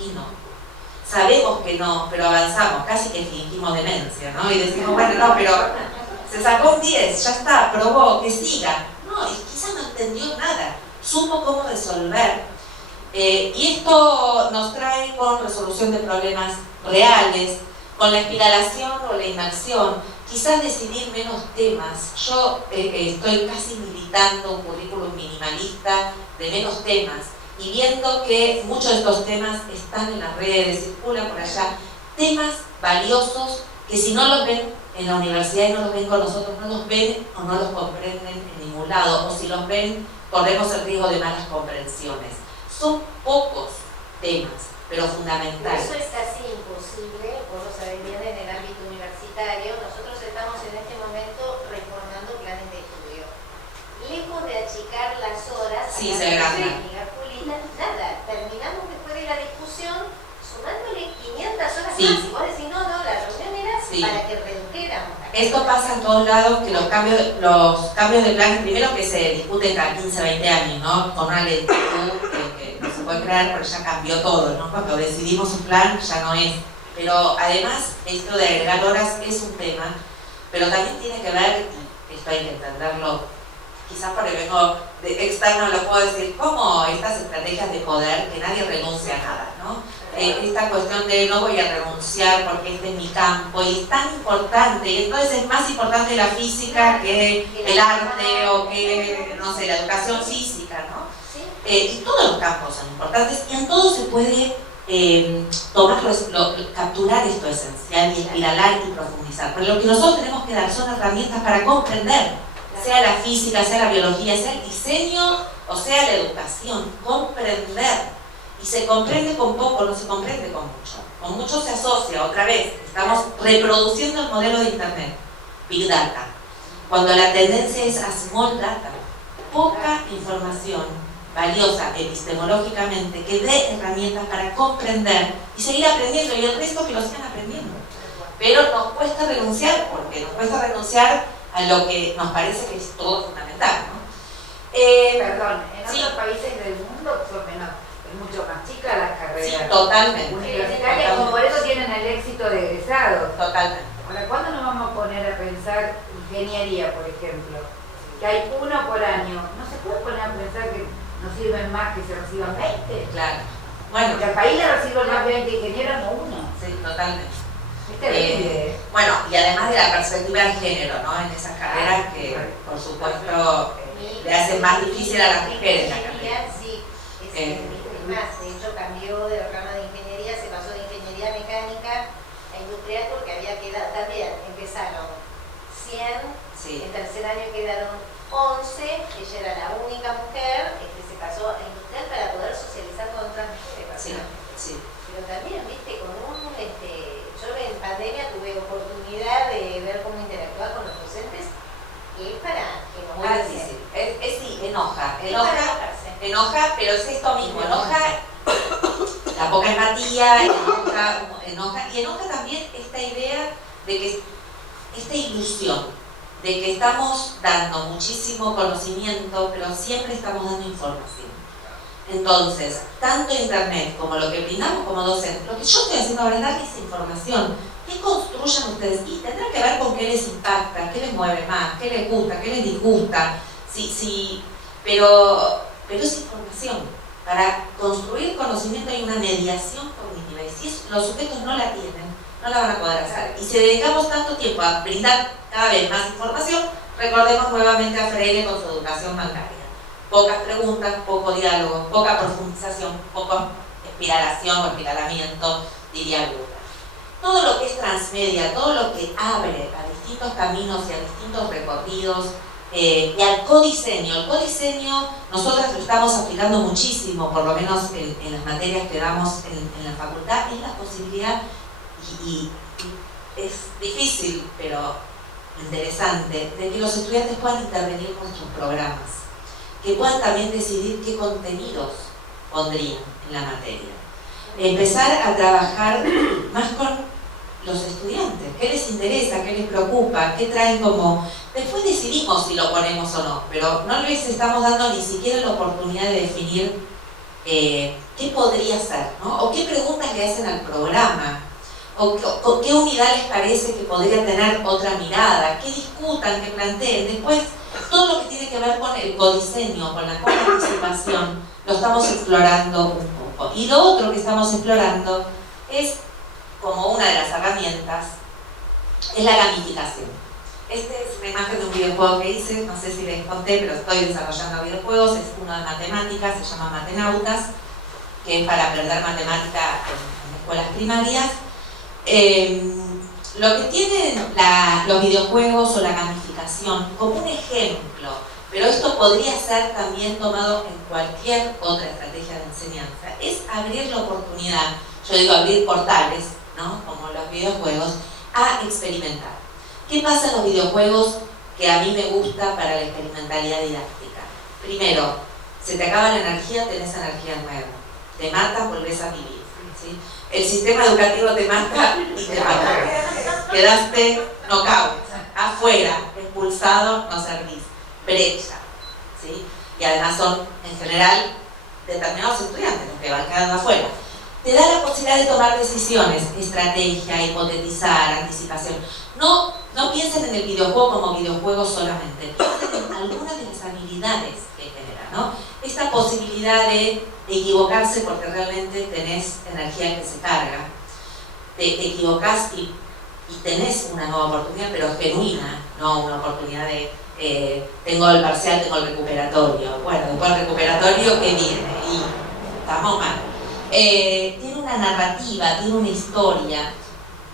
y no. Sabemos que no, pero avanzamos, casi que fingimos demencia, ¿no? Y decimos, bueno, no, pero se sacó un 10, ya está, probó, que siga. No, y quizás no entendió nada, supo cómo resolver. Y esto nos trae con resolución de problemas reales, con la espiralación o la inmersión, quizás decidir menos temas. Yo estoy casi militando un currículum minimalista de menos temas, y viendo que muchos de estos temas están en las redes, circulan por allá, temas valiosos que si no los ven en la universidad y no los ven con nosotros, no los ven o no los comprenden en ningún lado, o si los ven, corremos el riesgo de malas comprensiones. Son pocos temas, pero fundamentales. Eso es casi imposible, vos lo sabés bien, en el ámbito universitario. Nosotros estamos en este momento reformando planes de estudio. Lejos de achicar las horas, sí, se agranda. Nada, terminamos después de la discusión sumándole 500 horas sí. más. Y vos decís, no, la reunión era sí. para que redujéramos. Esto pasa en todos lados, que los cambios de planes, primero que se discuten cada 15, 20 años, ¿no? Con una lentitud que no se puede creer, pero ya cambió todo, ¿no? Cuando decidimos un plan ya no es. Pero además, esto de agregar horas es un tema, pero también tiene que ver, y esto hay que entenderlo, quizás porque vengo de externo lo puedo decir, como estas estrategias de poder, que nadie renuncia a nada, ¿no? Esta cuestión de no voy a renunciar porque este es mi campo, y es tan importante, y entonces es más importante la física que el arte o que, no sé, la educación física, ¿no? Y todos los campos son importantes, y en todo se puede capturar esto esencial y espiralar y profundizar. Pero lo que nosotros tenemos que dar son herramientas para comprender, sea la física, sea la biología, sea el diseño o sea la educación, comprender. Y se comprende con poco, no se comprende con mucho. Con mucho se asocia, otra vez, estamos reproduciendo el modelo de Internet, Big Data. Cuando la tendencia es a Small Data, poca información valiosa epistemológicamente que dé herramientas para comprender y seguir aprendiendo, y el resto que lo sigan aprendiendo. Pero nos cuesta renunciar, porque nos cuesta renunciar a lo que nos parece que es todo fundamental, ¿no? Perdón, en sí. otros países del mundo son menos, es mucho más chica las carreras. Sí, totalmente. Universitarias, como por eso tienen el éxito de egresados. Totalmente. Ahora, ¿cuándo nos vamos a poner a pensar ingeniería, por ejemplo? Que hay uno por año. ¿No se puede poner a pensar que no sirven más que se reciban 20? Claro. Bueno, que al país le reciben más 20 ingenieros, no uno. Sí, totalmente. Es terrible. Bueno, y además de la perspectiva de género, ¿no? En esas carreras que, por supuesto, le hacen más difícil a las mujeres la carrera. Sí, es más, de hecho cambió de rama de ingeniería, se pasó de ingeniería mecánica a industrial porque había quedado, también empezaron 100, sí. El tercer año quedaron 11, ella era la única mujer, se pasó a industrial para poder socializar con otras mujeres. Sí, sí. Pero también, viste, con yo en pandemia tuve oportunidad de ver cómo interactuar con los docentes, y es para enojarse. Muy difícil. Sí, enoja, pero es esto mismo, enoja la poca empatía, enoja también esta idea de que, esta ilusión de que estamos dando muchísimo conocimiento, pero siempre estamos dando información. Entonces, tanto Internet como lo que brindamos como docentes, lo que yo estoy haciendo ahora es darles información. ¿Qué construyan ustedes? Y tendrá que ver con qué les impacta, qué les mueve más, qué les gusta, qué les disgusta. Si pero es información. Para construir conocimiento hay una mediación cognitiva, y si los sujetos no la tienen, no la van a poder hacer. Y si dedicamos tanto tiempo a brindar cada vez más información, recordemos nuevamente a Freire con su educación bancaria. Pocas preguntas, poco diálogo, poca profundización, poca espiralación o espiralamiento, diría Luca. Todo lo que es transmedia, todo lo que abre a distintos caminos y a distintos recorridos, y al codiseño. El codiseño nosotras lo estamos aplicando muchísimo, por lo menos en las materias que damos en la facultad, es la posibilidad, y es difícil, pero interesante, de que los estudiantes puedan intervenir en nuestros programas, que puedan también decidir qué contenidos pondrían en la materia. Empezar a trabajar más con los estudiantes, qué les interesa, qué les preocupa, qué traen como... Después decidimos si lo ponemos o no, pero no les estamos dando ni siquiera la oportunidad de definir qué podría ser, ¿no? O qué preguntas le hacen al programa, o qué unidad les parece que podría tener otra mirada, qué discutan, qué planteen. Después, todo lo que tiene que ver con el codiseño, con la participación, lo estamos explorando un poco. Y lo otro que estamos explorando es, como una de las herramientas, es la gamificación. Esta es una imagen de un videojuego que hice, no sé si les conté, pero estoy desarrollando videojuegos, es uno de matemáticas, se llama Matenautas, que es para aprender matemática en escuelas primarias. Lo que tienen los videojuegos o la gamificación como un ejemplo, pero esto podría ser también tomado en cualquier otra estrategia de enseñanza, es abrir la oportunidad, yo digo abrir portales, ¿no? Como los videojuegos, a experimentar. ¿Qué pasa en los videojuegos que a mí me gusta para la experimentalidad didáctica? Primero, se te acaba la energía, tenés energía nueva. Te matan, volvés a vivir, ¿sí? El sistema educativo te mata y te mata. Quedaste knockout, afuera, expulsado, no servís. Brecha, ¿sí? Y además son, en general, determinados estudiantes los que van quedando afuera. Te da la posibilidad de tomar decisiones, estrategia, hipotetizar, anticipación. No piensen en el videojuego como videojuego solamente, piensen en algunas de las habilidades que genera, ¿no? Esta posibilidad de equivocarse porque realmente tenés energía que se carga, te equivocás y tenés una nueva oportunidad, pero genuina, no una oportunidad de tengo el parcial, tengo el recuperatorio. Bueno, después el recuperatorio que viene y estamos mal. Tiene una narrativa, tiene una historia,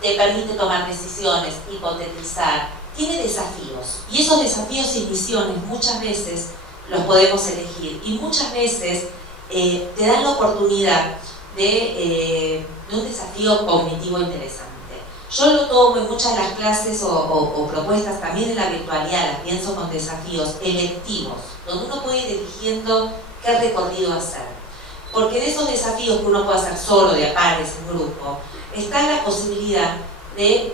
te permite tomar decisiones, hipotetizar, tiene desafíos, y esos desafíos y misiones muchas veces los podemos elegir, y muchas veces te dan la oportunidad de un desafío cognitivo interesante. Yo lo tomo en muchas de las clases o propuestas, también en la virtualidad, las pienso con desafíos electivos, donde uno puede ir eligiendo qué recorrido hacer. Porque en esos desafíos que uno puede hacer solo, de a pares, en grupo, está la posibilidad de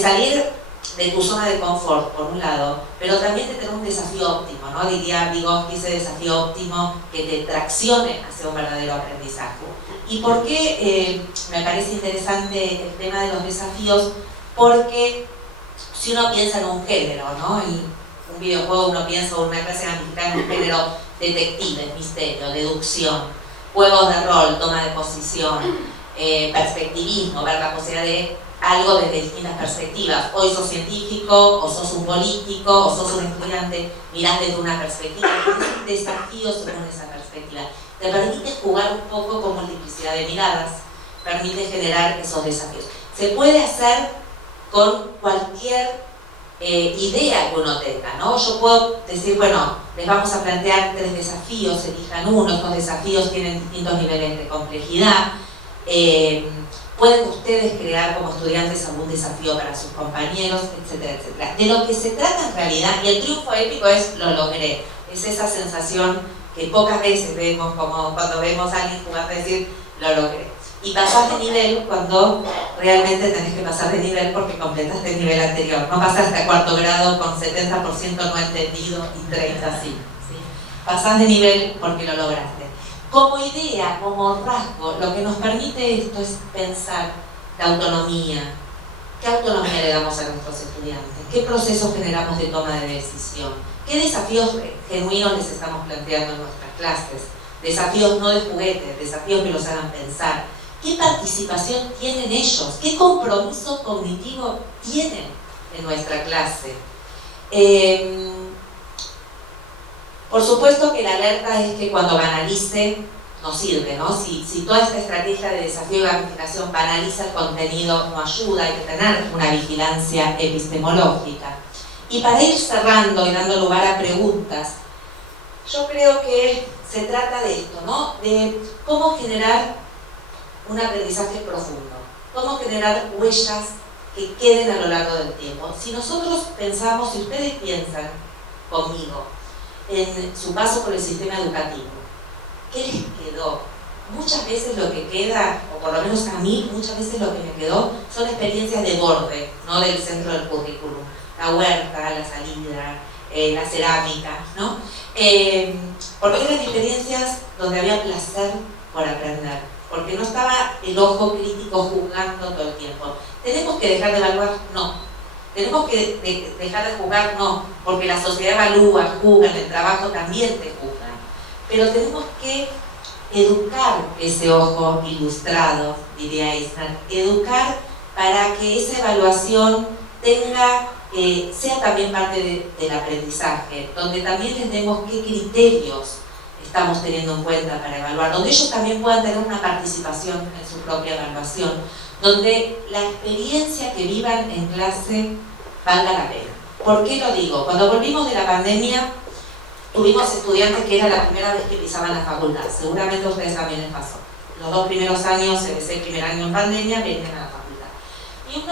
salir de tu zona de confort, por un lado, pero también de tener un desafío óptimo, ¿no? Diría Vygotsky, ese desafío óptimo que te traccione hacia un verdadero aprendizaje. ¿Y por qué me parece interesante el tema de los desafíos? Porque si uno piensa en un género, ¿no? En un videojuego uno piensa en una clase gamificada en un género detective, misterio, deducción, juegos de rol, toma de posición, perspectivismo, ver la posibilidad de algo desde distintas perspectivas. Hoy sos científico, o sos un político, o sos un estudiante, mirás desde una perspectiva. Es un desafío según esa perspectiva. Te permite jugar un poco con multiplicidad de miradas, permite generar esos desafíos. Se puede hacer con cualquier idea que uno tenga, ¿no? Yo puedo decir, bueno, les vamos a plantear 3 desafíos, elijan uno, estos desafíos tienen distintos niveles de complejidad. Pueden ustedes crear como estudiantes algún desafío para sus compañeros, etcétera, etcétera. De lo que se trata en realidad, y el triunfo épico es lo logré, es esa sensación que pocas veces vemos, como cuando vemos a alguien jugar, decir, lo logré. Y pasás de nivel cuando realmente tenés que pasar de nivel porque completaste el nivel anterior. No pasaste a 4º grado con 70% no entendido y 30 sí. Pasás de nivel porque lo lograste. Como idea, como rasgo, lo que nos permite esto es pensar la autonomía. ¿Qué autonomía le damos a nuestros estudiantes? ¿Qué procesos generamos de toma de decisión? ¿Qué desafíos genuinos les estamos planteando en nuestras clases? Desafíos no de juguetes, desafíos que los hagan pensar. ¿Qué participación tienen ellos? ¿Qué compromiso cognitivo tienen en nuestra clase? Por supuesto que la alerta es que cuando banalice no sirve, ¿no? Si toda esta estrategia de desafío y gamificación banaliza el contenido, no ayuda, hay que tener una vigilancia epistemológica. Y para ir cerrando y dando lugar a preguntas, yo creo que se trata de esto, ¿no? De cómo generar un aprendizaje profundo, cómo generar huellas que queden a lo largo del tiempo. Si nosotros pensamos, si ustedes piensan conmigo en su paso por el sistema educativo, ¿qué les quedó? Muchas veces lo que queda, o por lo menos a mí, muchas veces lo que me quedó son experiencias de borde, no del centro del currículum. La huerta, la salida, la cerámica, ¿no? Porque eran experiencias donde había placer por aprender, porque no estaba el ojo crítico juzgando todo el tiempo. ¿Tenemos que dejar de evaluar? No. ¿Tenemos que dejar de juzgar? No, porque la sociedad evalúa, juzga, en el trabajo también te juzgan. Pero tenemos que educar ese ojo ilustrado, diría Eisner, educar para que esa evaluación sea también parte del aprendizaje, donde también les demos qué criterios estamos teniendo en cuenta para evaluar, donde ellos también puedan tener una participación en su propia evaluación, donde la experiencia que vivan en clase valga la pena. ¿Por qué lo digo? Cuando volvimos de la pandemia, tuvimos estudiantes que era la primera vez que pisaban la facultad. Seguramente a ustedes también les pasó. Los 2 primeros años, ese primer año en pandemia, venían a la facultad. Y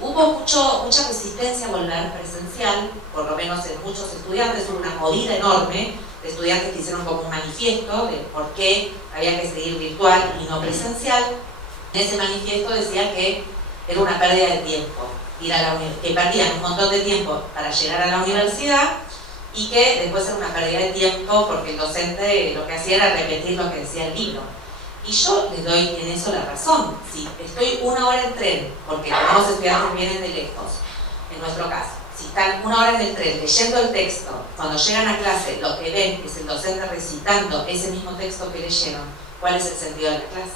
hubo mucha resistencia a volver presencial, por lo menos en muchos estudiantes, hubo una movida enorme de estudiantes que hicieron como un manifiesto de por qué había que seguir virtual y no presencial. En ese manifiesto decía que era una pérdida de tiempo, que perdían un montón de tiempo para llegar a la universidad y que después era una pérdida de tiempo porque el docente lo que hacía era repetir lo que decía el libro. Y yo les doy en eso la razón. Si estoy 1 hora en tren, porque tenemos estudiantes que vienen de lejos, en nuestro caso, si están 1 hora en el tren leyendo el texto, cuando llegan a clase lo que ven es el docente recitando ese mismo texto que leyeron, ¿cuál es el sentido de la clase?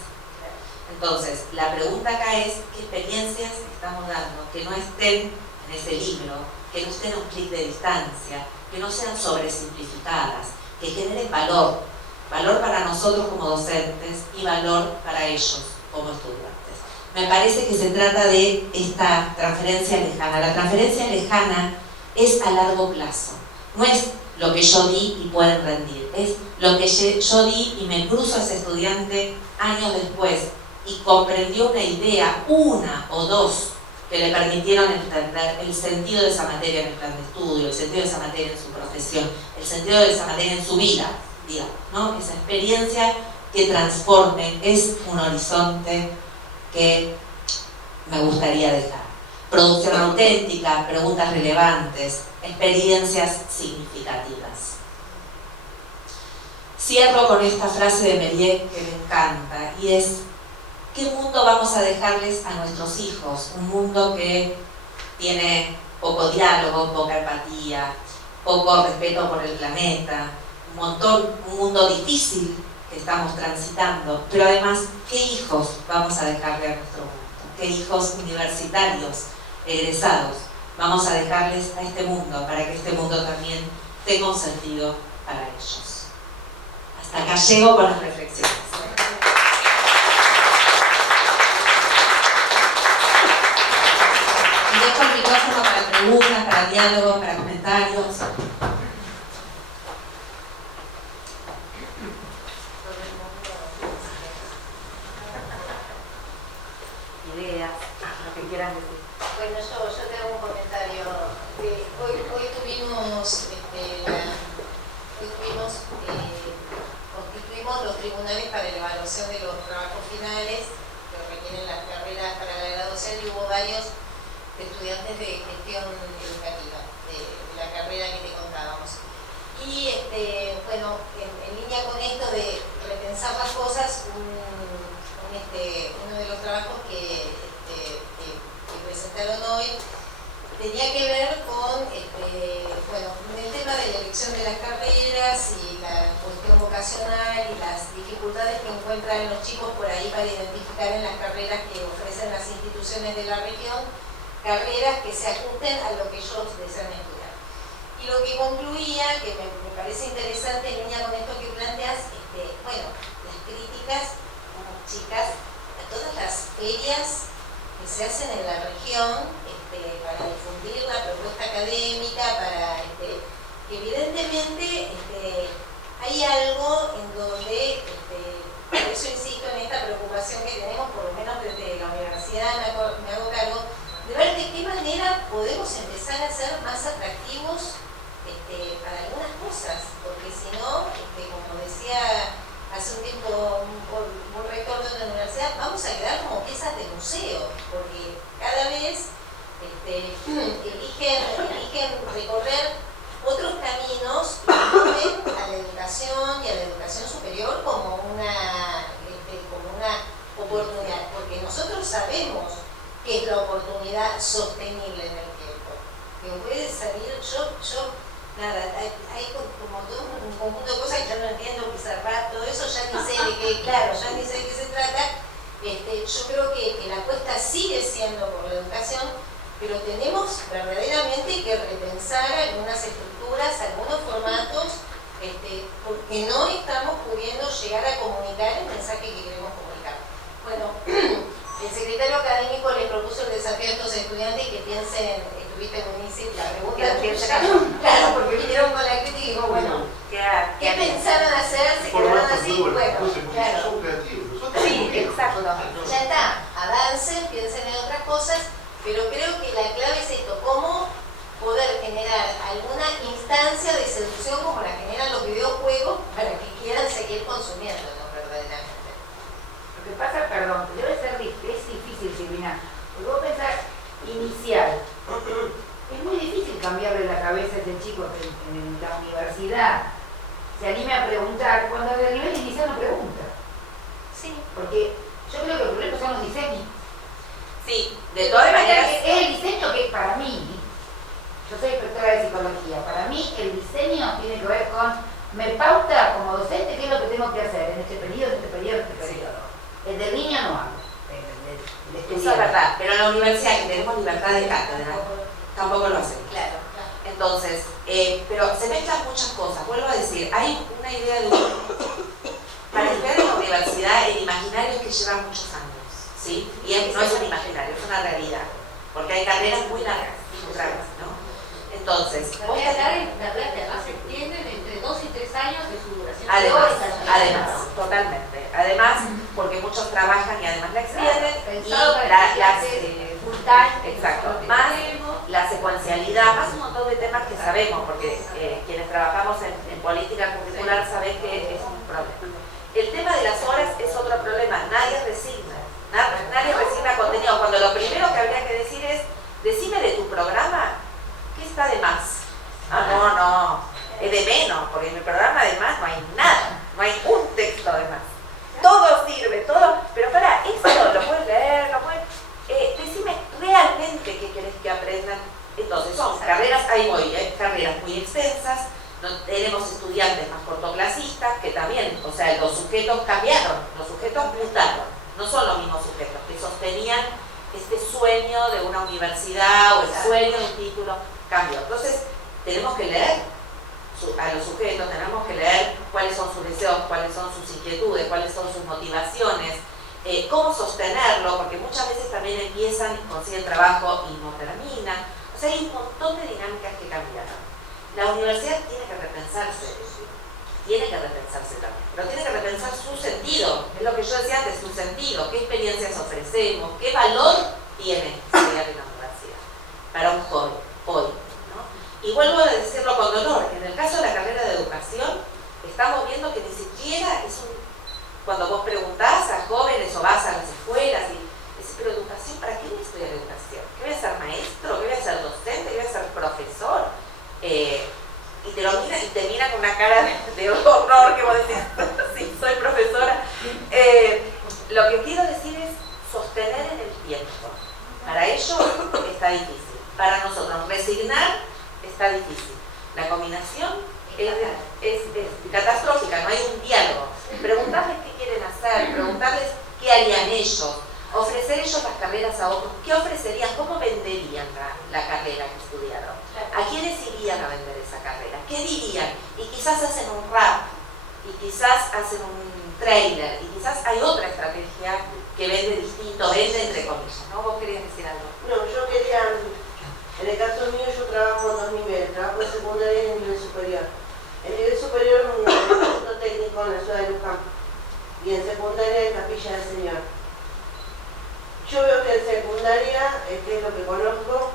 Entonces, la pregunta acá es, ¿qué experiencias estamos dando que no estén en ese libro, que no estén a un clic de distancia, que no sean sobresimplificadas, que generen valor para nosotros como docentes y valor para ellos como estudiantes? Me parece que se trata de esta transferencia lejana. La transferencia lejana es a largo plazo, no es lo que yo di y pueden rendir, es lo que yo di y me cruzo a ese estudiante años después y comprendió una idea, 1 o 2, que le permitieron entender el sentido de esa materia en el plan de estudio, el sentido de esa materia en su profesión, el sentido de esa materia en su vida, digamos, ¿no? Esa experiencia que transforme es un horizonte que me gustaría dejar. Producción auténtica, preguntas relevantes, experiencias significativas. Cierro con esta frase de Méliès que me encanta y es: ¿qué mundo vamos a dejarles a nuestros hijos? Un mundo que tiene poco diálogo, poca empatía, poco respeto por el planeta, un mundo difícil que estamos transitando, pero además, ¿qué hijos vamos a dejarle a nuestro mundo? ¿Qué hijos universitarios, egresados, vamos a dejarles a este mundo para que este mundo también tenga un sentido para ellos? Hasta acá llego con las reflexiones. Y dejo el micrófono para preguntas, para diálogos, para comentarios. Ideas, lo que quieran decir. Bueno, yo te hago un comentario. Hoy constituimos los tribunales para la evaluación de los trabajos finales que requieren las carreras para la graduación, y hubo varios estudiantes de gestión educativa, de la carrera que te contábamos. Y bueno, en línea con esto de repensar las cosas, uno de los trabajos que presentaron hoy tenía que ver con el tema de las dificultades que encuentran los chicos por ahí para identificar en las carreras que ofrecen las instituciones de la región, carreras que se ajusten a lo que ellos desean estudiar. Y lo que concluía, que me parece interesante en línea con esto que planteas, bueno, las críticas, chicas, a todas las ferias que se hacen en la región para difundir la propuesta académica, para que evidentemente hay algo en donde, por eso insisto en esta preocupación que tenemos, por lo menos desde la universidad me hago cargo, de ver de qué manera podemos empezar a ser más atractivos para algunas cosas, porque si no, como decía hace un tiempo un rector de la universidad, vamos a quedar como piezas de museo, porque cada vez eligen recorrer otros caminos y ven a la educación y a la educación superior como una oportunidad, porque nosotros sabemos que es la oportunidad sostenible en el tiempo, que puede salir, nada, hay como todo un conjunto de cosas que yo no entiendo, Pizarrat, todo eso ya ni sé de qué, claro, ya ni sé de qué se trata. Yo creo que la apuesta sigue siendo por la educación, pero tenemos verdaderamente que repensar algunas estructuras, algunos formatos, porque no estamos pudiendo llegar a comunicar el mensaje que queremos comunicar. Bueno, el secretario académico les propuso el desafío a estos estudiantes que piensen, estuviste en UNICEF, la pregunta, claro, porque vinieron con la crítica y digo, bueno, ¿qué pensaron hacer? ¿Se quedaron así? Bueno, claro. Son creativos. Sí, exacto. Ya está, avancen, piensen en otras cosas, pero creo que la clave es esto, cómo poder generar alguna instancia de seducción como la generan los videojuegos para que quieran seguir consumiéndolos verdaderamente. Lo que pasa, perdón, es difícil, Silvina, porque vos pensás inicial, es muy difícil cambiarle la cabeza a este chico que en la universidad se anime a preguntar, cuando a nivel inicial no pregunta. Sí. Porque yo creo que el problema son los diseños. Sí, de todas maneras. Es el diseño que para mí, yo soy inspectora de psicología, para mí el diseño tiene que ver con, me pauta como docente qué es lo que tengo que hacer en este periodo, en este periodo, en este periodo. El del niño no hablo, el estudiante. Eso es verdad, pero en la universidad que tenemos libertad de cátedra, tampoco lo hacemos. Claro. Entonces, pero se mezclan muchas cosas. Vuelvo a decir, hay una idea de para estudiar en la universidad el imaginario es que lleva muchos años, ¿sí? Y no es un imaginario, es una realidad, porque hay carreras muy largas, ¿no? Entonces, La carreras que además se extienden entre 2 y 3 años de su duración. además, totalmente. Además, porque muchos trabajan y además la extienden y las exacto, más la secuencialidad, más un montón de temas que sabemos, porque quienes trabajamos en política curricular saben que es un problema. El tema de las horas es otro problema, nadie resigna contenido, cuando lo primero que habría que decir es, decime de tu programa, ¿qué está de más? No, es de menos, porque en mi programa de más no hay nada, no hay un texto de más. Todo sirve, todo, pero para esto lo puedes leer, decime realmente qué querés que aprendan. Entonces son carreras, ahí voy, carreras muy extensas, tenemos estudiantes más cortoclasistas que también, o sea, los sujetos cambiaron, los sujetos mutaron, no son los mismos sujetos que sostenían este sueño de una universidad o el sueño de un título, cambió. Entonces tenemos que leer a los sujetos, tenemos que leer cuáles son sus deseos, cuáles son sus inquietudes, cuáles son sus motivaciones, cómo sostenerlo, porque muchas veces también empiezan, consiguen trabajo y no terminan. O sea, hay un montón de dinámicas que cambiaron. La universidad tiene que repensarse también, pero tiene que repensar su sentido, es lo que yo decía antes, su sentido, qué experiencias ofrecemos, qué valor tiene estudiar en la universidad para un joven hoy, ¿no? Y vuelvo a decirlo con dolor, en el caso de la carrera de educación, estamos viendo que ni siquiera es cuando vos preguntás a jóvenes o vas a las escuelas y decís, pero educación, ¿para qué voy a estudiar educación? ¿Qué voy a ser maestro? ¿Qué voy a ser docente? ¿Qué voy a ser profesor? Y te lo mira y te mira con una cara de horror que vos decís, sí, soy profesora. Lo que quiero decir es sostener en el tiempo. Para ello está difícil. Para nosotros resignar está difícil. La combinación es catastrófica, no hay un diálogo. Preguntar harían ellos? Ofrecer ellos las carreras a otros. ¿Qué ofrecerían? ¿Cómo venderían la carrera que estudiaron? ¿A quiénes irían a vender esa carrera? ¿Qué dirían? Y quizás hacen un rap, y quizás hacen un trailer, y quizás hay otra estrategia que vende distinto, vende entre comillas, ¿no? ¿Vos querías decir algo? No, yo quería, en el caso mío yo trabajo en dos niveles, trabajo en secundaria y en nivel superior. En nivel superior un instituto técnico en la ciudad de Luján y en secundaria en Capilla del Señor. Yo veo que en secundaria, que es lo que conozco,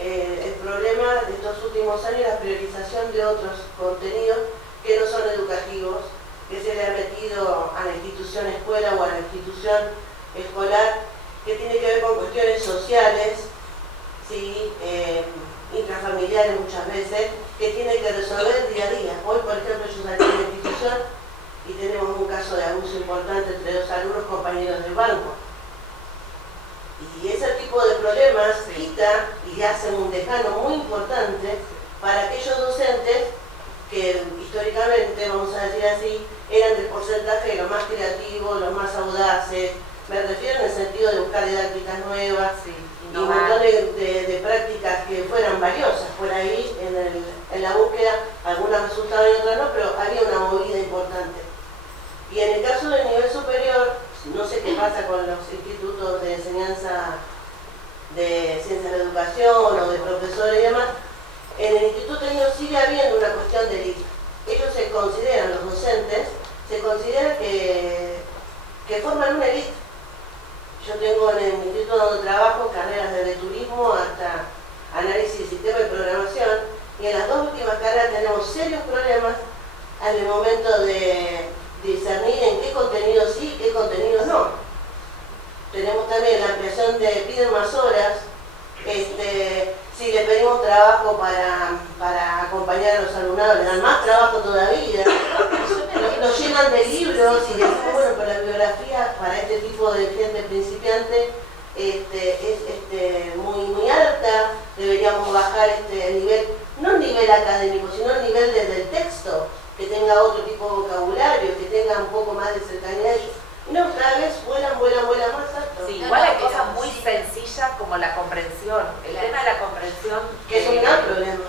el problema de estos últimos años es la priorización de otros contenidos que no son educativos, que se le ha metido a la institución escuela o a la institución escolar, que tiene que ver con cuestiones sociales, ¿sí? Intrafamiliares muchas veces, que tienen que resolver día a día. Hoy, por ejemplo, yo salí de la institución y tenemos un caso de abuso importante entre dos alumnos compañeros del banco. Y ese tipo de problemas quita y hacen un decano muy importante para aquellos docentes que históricamente, vamos a decir así, eran del porcentaje de los más creativos, los más audaces. Me refiero en el sentido de buscar didácticas nuevas y un montón de prácticas que fueran valiosas por ahí en la búsqueda. Algunas resultaban y otras no, pero había una movida importante. Y en el caso del nivel superior, no sé qué pasa con los institutos de enseñanza de ciencias de la educación o de profesores y demás. En el instituto técnico sigue habiendo una cuestión de élite. Ellos se consideran, los docentes, se consideran que forman una élite. Yo tengo en el instituto donde trabajo carreras desde turismo hasta análisis de sistema de programación, y en las dos últimas carreras tenemos serios problemas al momento de discernir en qué contenidos sí y qué contenidos no. Tenemos también la ampliación de piden más horas, si le pedimos trabajo para acompañar a los alumnados, le dan más trabajo todavía, nos llenan de libros y decimos, bueno, pero la bibliografía para este tipo de gente principiante es muy alta, deberíamos bajar este nivel, no el nivel académico, sino el nivel desde el texto, que tenga otro tipo de vocabulario, que tenga un poco más de cercanía a ellos. Y no, cada vez vuelan más alto. Sí, igual hay cosas muy sencillas como la comprensión. El tema de la comprensión, Que es un gran problema.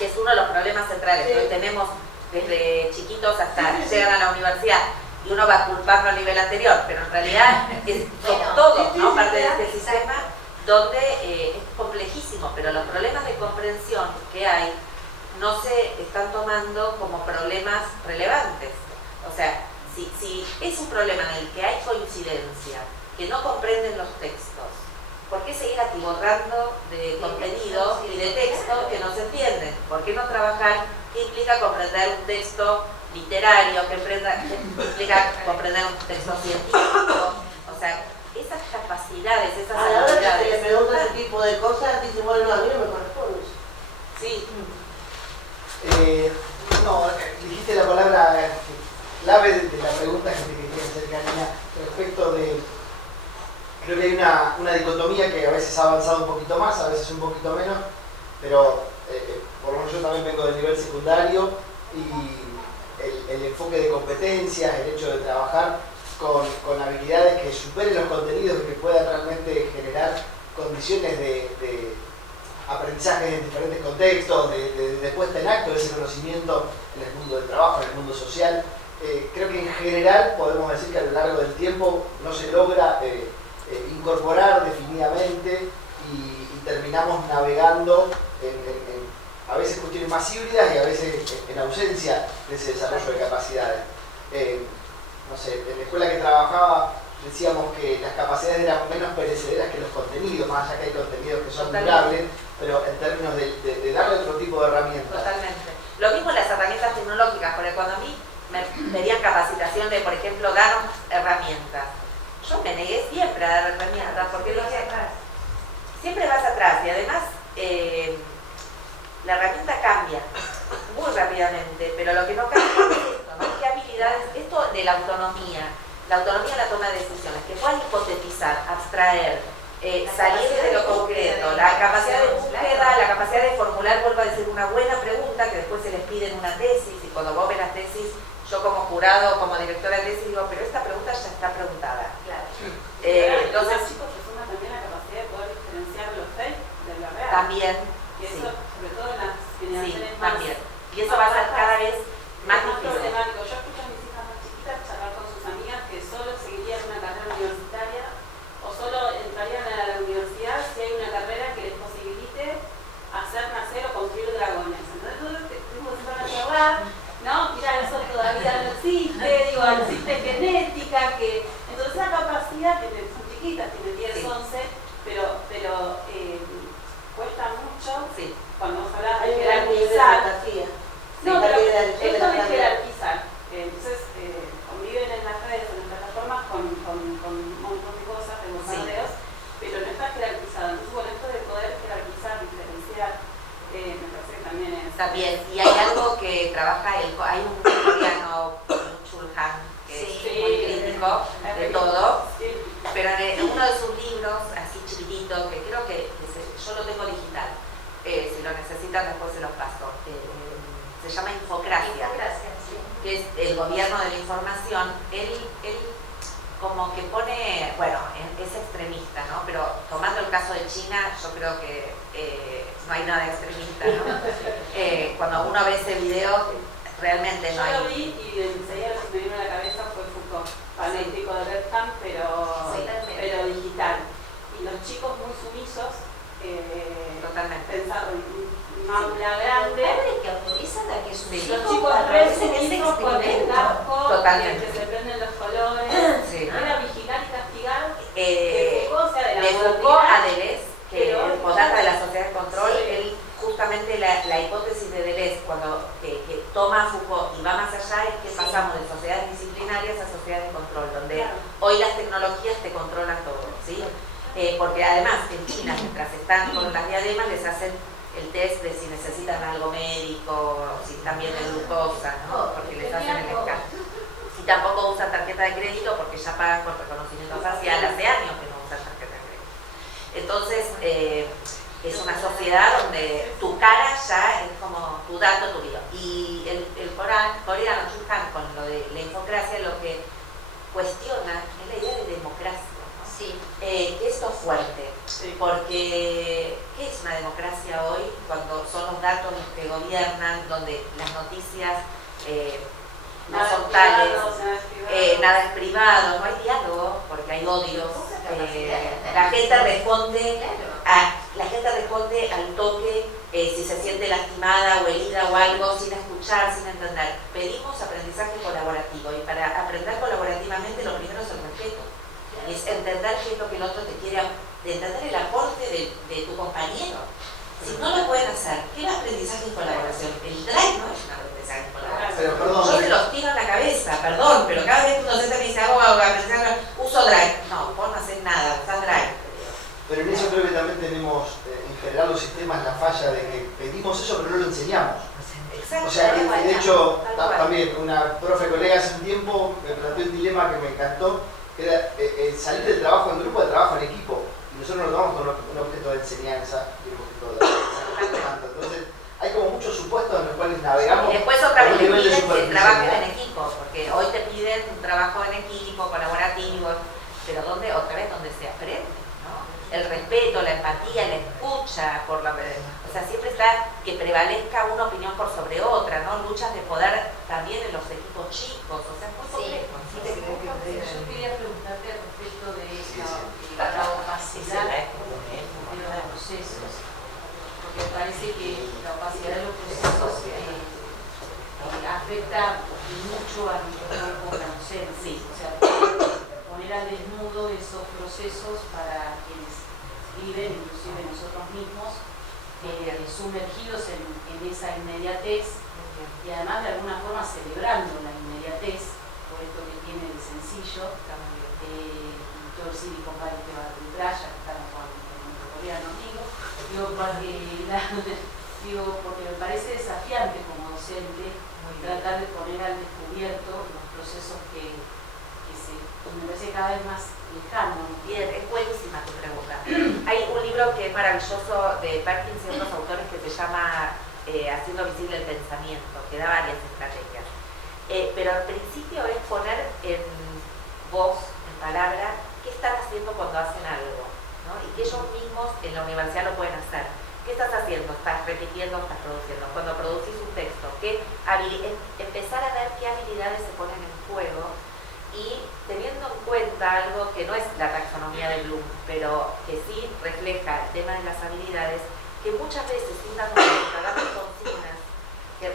que es uno de los problemas centrales que hoy tenemos desde chiquitos hasta llegan a la universidad, y uno va culpando al nivel anterior, pero en realidad somos todos, ¿no? Parte de este sistema donde es complejísimo, pero los problemas de comprensión que hay no se están tomando como problemas relevantes. O sea, si es un problema en el que hay coincidencia, que no comprenden los textos, ¿por qué seguir atiborrando de contenidos y de texto que no se entienden? ¿Por qué no trabajar qué implica comprender un texto literario, qué implica comprender un texto científico? O sea, esas capacidades, esas habilidades. A la hora que se le pregunta ese habilidades. tipo de cosas, dice, bueno, no, a mí no me corresponde. Sí. No, dijiste la palabra clave de la pregunta que te quería hacer, Karina, respecto de, creo que hay una dicotomía que a veces ha avanzado un poquito más, a veces un poquito menos, pero por lo menos yo también vengo del nivel secundario, y el enfoque de competencias, el hecho de trabajar con habilidades que superen los contenidos y que puedan realmente generar condiciones de aprendizaje en diferentes contextos, de puesta en acto de ese conocimiento en el mundo del trabajo, en el mundo social. Creo que en general podemos decir que a lo largo del tiempo no se logra incorporar definidamente y terminamos navegando en a veces cuestiones más híbridas y a veces en ausencia de ese desarrollo de capacidades. No sé, en la escuela que trabajaba decíamos que las capacidades eran menos perecederas que los contenidos, más allá que hay contenidos que son durables, pero en términos de darle otro tipo de herramientas. Totalmente. Lo mismo las herramientas tecnológicas, porque cuando a mí me pedían capacitación de, por ejemplo, darnos herramientas, yo me negué siempre a dar herramientas, porque dije, siempre vas atrás, y además la herramienta cambia muy rápidamente, pero lo que no cambia es esto, ¿no? ¿Qué habilidades? Esto de la autonomía en la toma de decisiones, que puedan hipotetizar, abstraer, salir de lo concreto, la capacidad de búsqueda, la capacidad de formular, vuelvo a decir, una buena pregunta que después se les pide en una tesis, y cuando vos ves las tesis, yo como jurado, como directora de tesis, digo, pero esta pregunta ya está preguntada. Claro. existe genética, que entonces esa capacidad que son chiquitas, tienen 10, Sí. 11, pero cuesta mucho Sí. cuando vos hablas Hay de un gran nivel de jerarquizar. fantasía. No, Sí, pero también la esto de también. jerarquizar. Entonces, conviven en las redes, en las plataformas con un montón de cosas, de bombardeos, pero no está jerarquizado. Entonces, bueno, esto de poder jerarquizar, diferenciar, me parece que también es... También, y hay algo que trabaja, hay un coreano, Chul Han, que Sí. es muy crítico de todo, Sí. pero en uno de sus libros, así chiquitito, que creo que yo lo tengo digital, si lo necesitan después se los paso, se llama Infocracia, que es el gobierno de la información. Él como que pone, bueno, es extremista, ¿no? Pero tomando el caso de China, yo creo que no hay nada extremista, ¿no? Cuando uno ve ese video, realmente no hay... Yo lo vi y enseguida lo que me vino a la cabeza fue Foucault, fanático de Bergkamp, pero digital. Y los chicos muy sumisos, Totalmente. pensaron un aula grande. Padres que autorizan a que sus Sí. hijos Los chicos realicen ese resumidos con el experimento. casco, Totalmente. que se prenden los colores. Sí. Era vigilar y castigar. De Foucault, o sea, de la Foucault modernidad. a Deleuze, que Pero- el Podata de la sociedad de control, Sí. él justamente la hipótesis de Deleuze, cuando que toma Foucault y va más allá, es que Sí. pasamos de sociedades disciplinarias a sociedades de control, donde Claro. hoy las tecnologías te controlan todo, ¿sí? Porque además en China, mientras están con las diademas, les hacen el test de si necesitan algo médico, si están bien de glucosa, ¿no? Porque les hacen el escáner. Y tampoco usan tarjeta de crédito porque ya pagan con reconocimiento facial, hace años que no usan tarjeta de crédito. Entonces, es una sociedad donde tu cara ya es como tu dato, tu vida. Y el coreano Chul Han, con lo de la infocracia, lo que cuestiona es la idea de democracia. Sí. Que esto es fuerte, Sí. porque ¿qué es una democracia hoy cuando son los datos los que gobiernan, donde las noticias no Nada son privado, tales, nada nada es privado, no hay diálogo porque hay odios, la gente responde al toque si se siente lastimada o herida o algo sin escuchar, sin entender. Pedimos aprendizaje colaborativo y para aprender colaborativamente lo primero es el respeto. Es entender qué es lo que el otro te quiere, entender el aporte de tu compañero. Si no lo pueden hacer, ¿qué es aprendizaje y colaboración? El drive no es un aprendizaje y colaboración. Pero Yo perdón, se los tiro en la cabeza, perdón, pero cada vez que un docente me dice, uso drive. No, vos no haces nada, usás drive. pero en eso creo que también tenemos en general los sistemas la falla de que pedimos eso pero no lo enseñamos. Exacto. O sea, tal de hecho, cual. también una profe colega hace un tiempo me planteó un dilema que me encantó, que era salir del trabajo en grupo al trabajo en equipo. Y nosotros lo tomamos como un objeto de enseñanza y un objeto de aprendizaje. Entonces, hay como muchos supuestos en los cuales navegamos. Y después otra vez a un te nivel de piden que trabajen superficialidad. en equipo, porque hoy te piden un trabajo en equipo, colaborativo, pero donde otra vez donde se aprende, ¿no? El respeto, la empatía, la escucha, o sea, siempre está que prevalezca una opinión por sobre otra, ¿no? Luchas de poder también en los equipos chicos, o sea, es muy complejo. Yo quería preguntarte al respecto de Sí, esta, sí. la opacidad de los procesos, porque me parece que la opacidad de los procesos afecta mucho a nuestro cuerpo docente, Sí. o sea, poner al desnudo esos procesos para quienes viven, inclusive nosotros mismos, sumergidos en esa inmediatez y además de alguna forma celebrando la inmediatez por esto que tiene de sencillo, todo el Silicon Valley que va a entrar, ya que estamos con el coreano amigo, porque me parece desafiante como docente tratar de poner al descubierto los procesos que me parece cada vez más lejanos. Bien, es buenísima tu pregunta. Hay un libro que es maravilloso de Perkins y otros autores que se llama Haciendo visible el pensamiento, que da varias estrategias. Pero al principio es poner en voz, en palabra, qué están haciendo cuando hacen algo, ¿no? Y que ellos mismos en la universidad lo pueden hacer. ¿Qué estás haciendo? ¿Estás repitiendo? ¿Estás produciendo? Cuando producís un texto, empezar a ver qué habilidades se ponen en juego y teniendo en cuenta algo que no es la taxonomía de Bloom, pero que sí refleja el tema de las habilidades, que muchas veces sin darnos cuenta damos consignas, que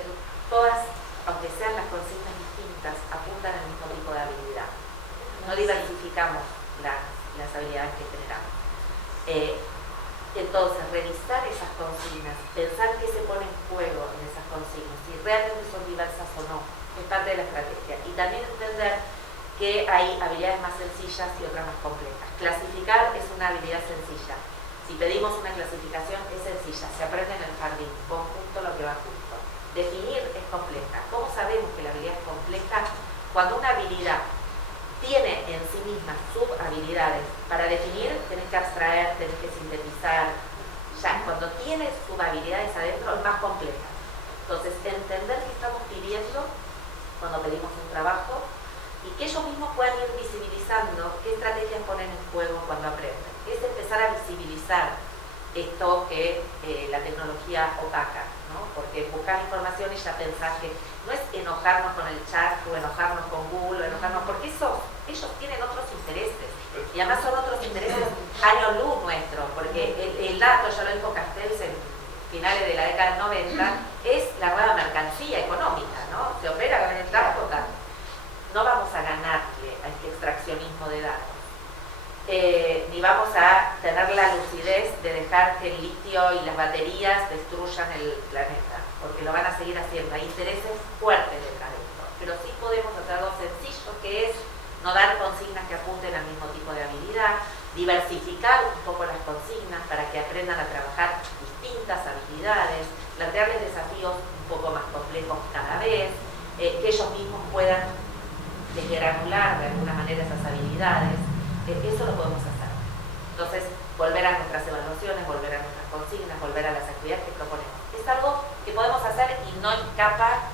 todas, aunque sean las consignas distintas, apuntan al mismo tipo de habilidades. diversificamos las habilidades que generamos. Entonces, revisar esas consignas, pensar qué se pone en juego en esas consignas, si realmente son diversas o no, es parte de la estrategia. Y también entender que hay habilidades más sencillas y otras más complejas. Clasificar es una habilidad sencilla. Si pedimos una clasificación es sencilla, se aprende en el jardín, conjunto lo que va junto. Definir es compleja. ¿Cómo sabemos que la habilidad es compleja? Cuando una habilidad tiene en sí misma subhabilidades, para definir tenés que abstraer, tenés que sintetizar. Ya, cuando tienes subhabilidades adentro es más compleja. Entonces, entender qué estamos pidiendo cuando pedimos un trabajo y que ellos mismos puedan ir visibilizando qué estrategias ponen en juego cuando aprenden. Es empezar a visibilizar esto que la tecnología opaca, ¿no? Porque buscar información y ya pensar que no es enojarnos con el chat o enojarnos con Google o enojarnos, porque ellos tienen otros intereses y además son otros intereses año luz nuestro, porque el dato, ya lo dijo Castells en finales de la década del 90, es la nueva mercancía económica, ¿no? Se opera con el dato, no vamos a ganarle a este extraccionismo de datos. Ni vamos a tener la lucidez de dejar que el litio y las baterías destruyan el planeta, porque lo van a seguir haciendo. Hay intereses fuertes detrás de esto, pero sí podemos hacer algo sencillo, que es no dar consignas que apunten al mismo tipo de habilidad, diversificar un poco las consignas para que aprendan a trabajar distintas habilidades, plantearles desafíos un poco más complejos cada vez, que ellos mismos puedan desgranular de alguna manera esas habilidades. Eso lo podemos hacer. Entonces, volver a nuestras evaluaciones, volver a nuestras consignas, volver a las actividades que proponemos. Es algo que podemos hacer y no escapa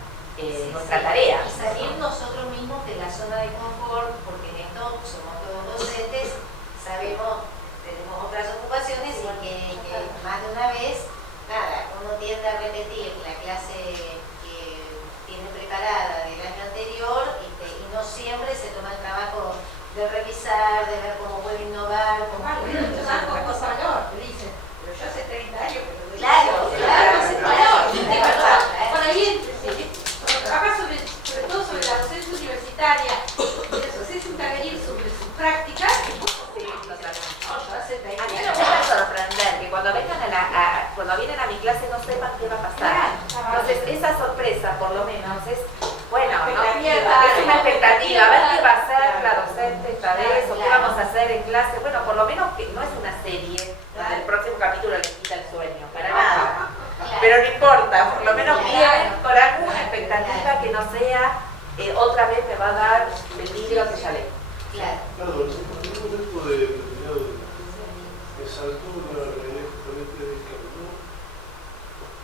nuestra tarea. Y salir nosotros mismos de la zona de confort, porque en esto somos todos docentes, sabemos, tenemos otras ocupaciones y que más de una vez, nada, uno tiende a repetir la clase que tiene preparada del año anterior y no siempre se toma el trabajo de revisar, de ver cómo puede innovar, cómo puede innovar. Te dicen, pero yo hace 30 años que lo doy. Claro, es verdad. Bueno, ahí trabaja sobre todo sobre la docencia universitaria, y la docencia intervenir sobre sus prácticas. Sí, totalmente. No, yo hace 20 A mí me años. gusta sorprender, que cuando vengan cuando vienen a mi clase no sepan qué va a pasar. Entonces, esa sorpresa, por lo menos, es, bueno, ¿no? Es una expectativa, a ver qué va a hacer la docente esta vez, o qué vamos a hacer en clase. Bueno, por lo menos que no es una serie donde el próximo capítulo les quita el sueño, para nada. Pero no importa, por lo menos vienen con alguna expectativa que no sea otra vez me va a dar el libro que ya leí. Claro. Perdón, en un momento determinado me saltó una realidad justamente de cambio,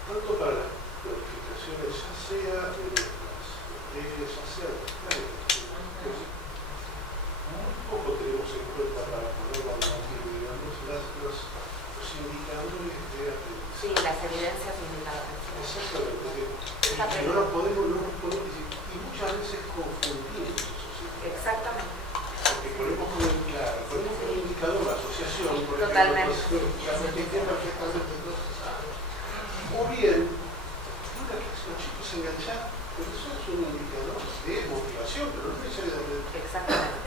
tanto para las planificaciones, ya sea en las materias, ya sea en las planes, muy poco tenemos en cuenta para poner la digamos, los indicadores de aprendizaje. Sí, las evidencias indicadores. Exactamente, no nos podemos decir, y muchas veces confundimos esos indicadores. Exactamente. Porque ponemos como indicador la asociación, por Totalmente. ejemplo, que entiende perfectamente entonces, o bien, los chicos se enganchan, pero eso es un indicador de motivación, pero no necesariamente. Exactamente.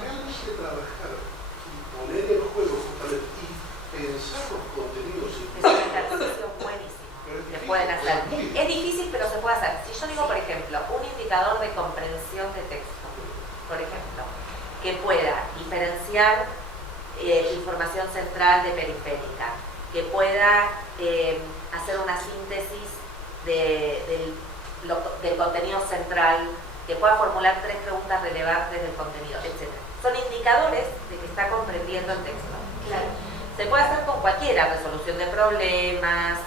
Realmente trabajar y poner en juego justamente y pensar los contenidos. Es un ejercicio buenísimo que pueden hacer. Es difícil, pero se puede hacer. Si yo digo, por ejemplo, un indicador de comprensión de texto, por ejemplo, que pueda diferenciar información central de periférica, que pueda hacer una síntesis del contenido central, que pueda formular 3 preguntas relevantes del contenido, etc. Son indicadores de que está comprendiendo el texto. Claro. Se puede hacer con cualquiera, resolución de problemas,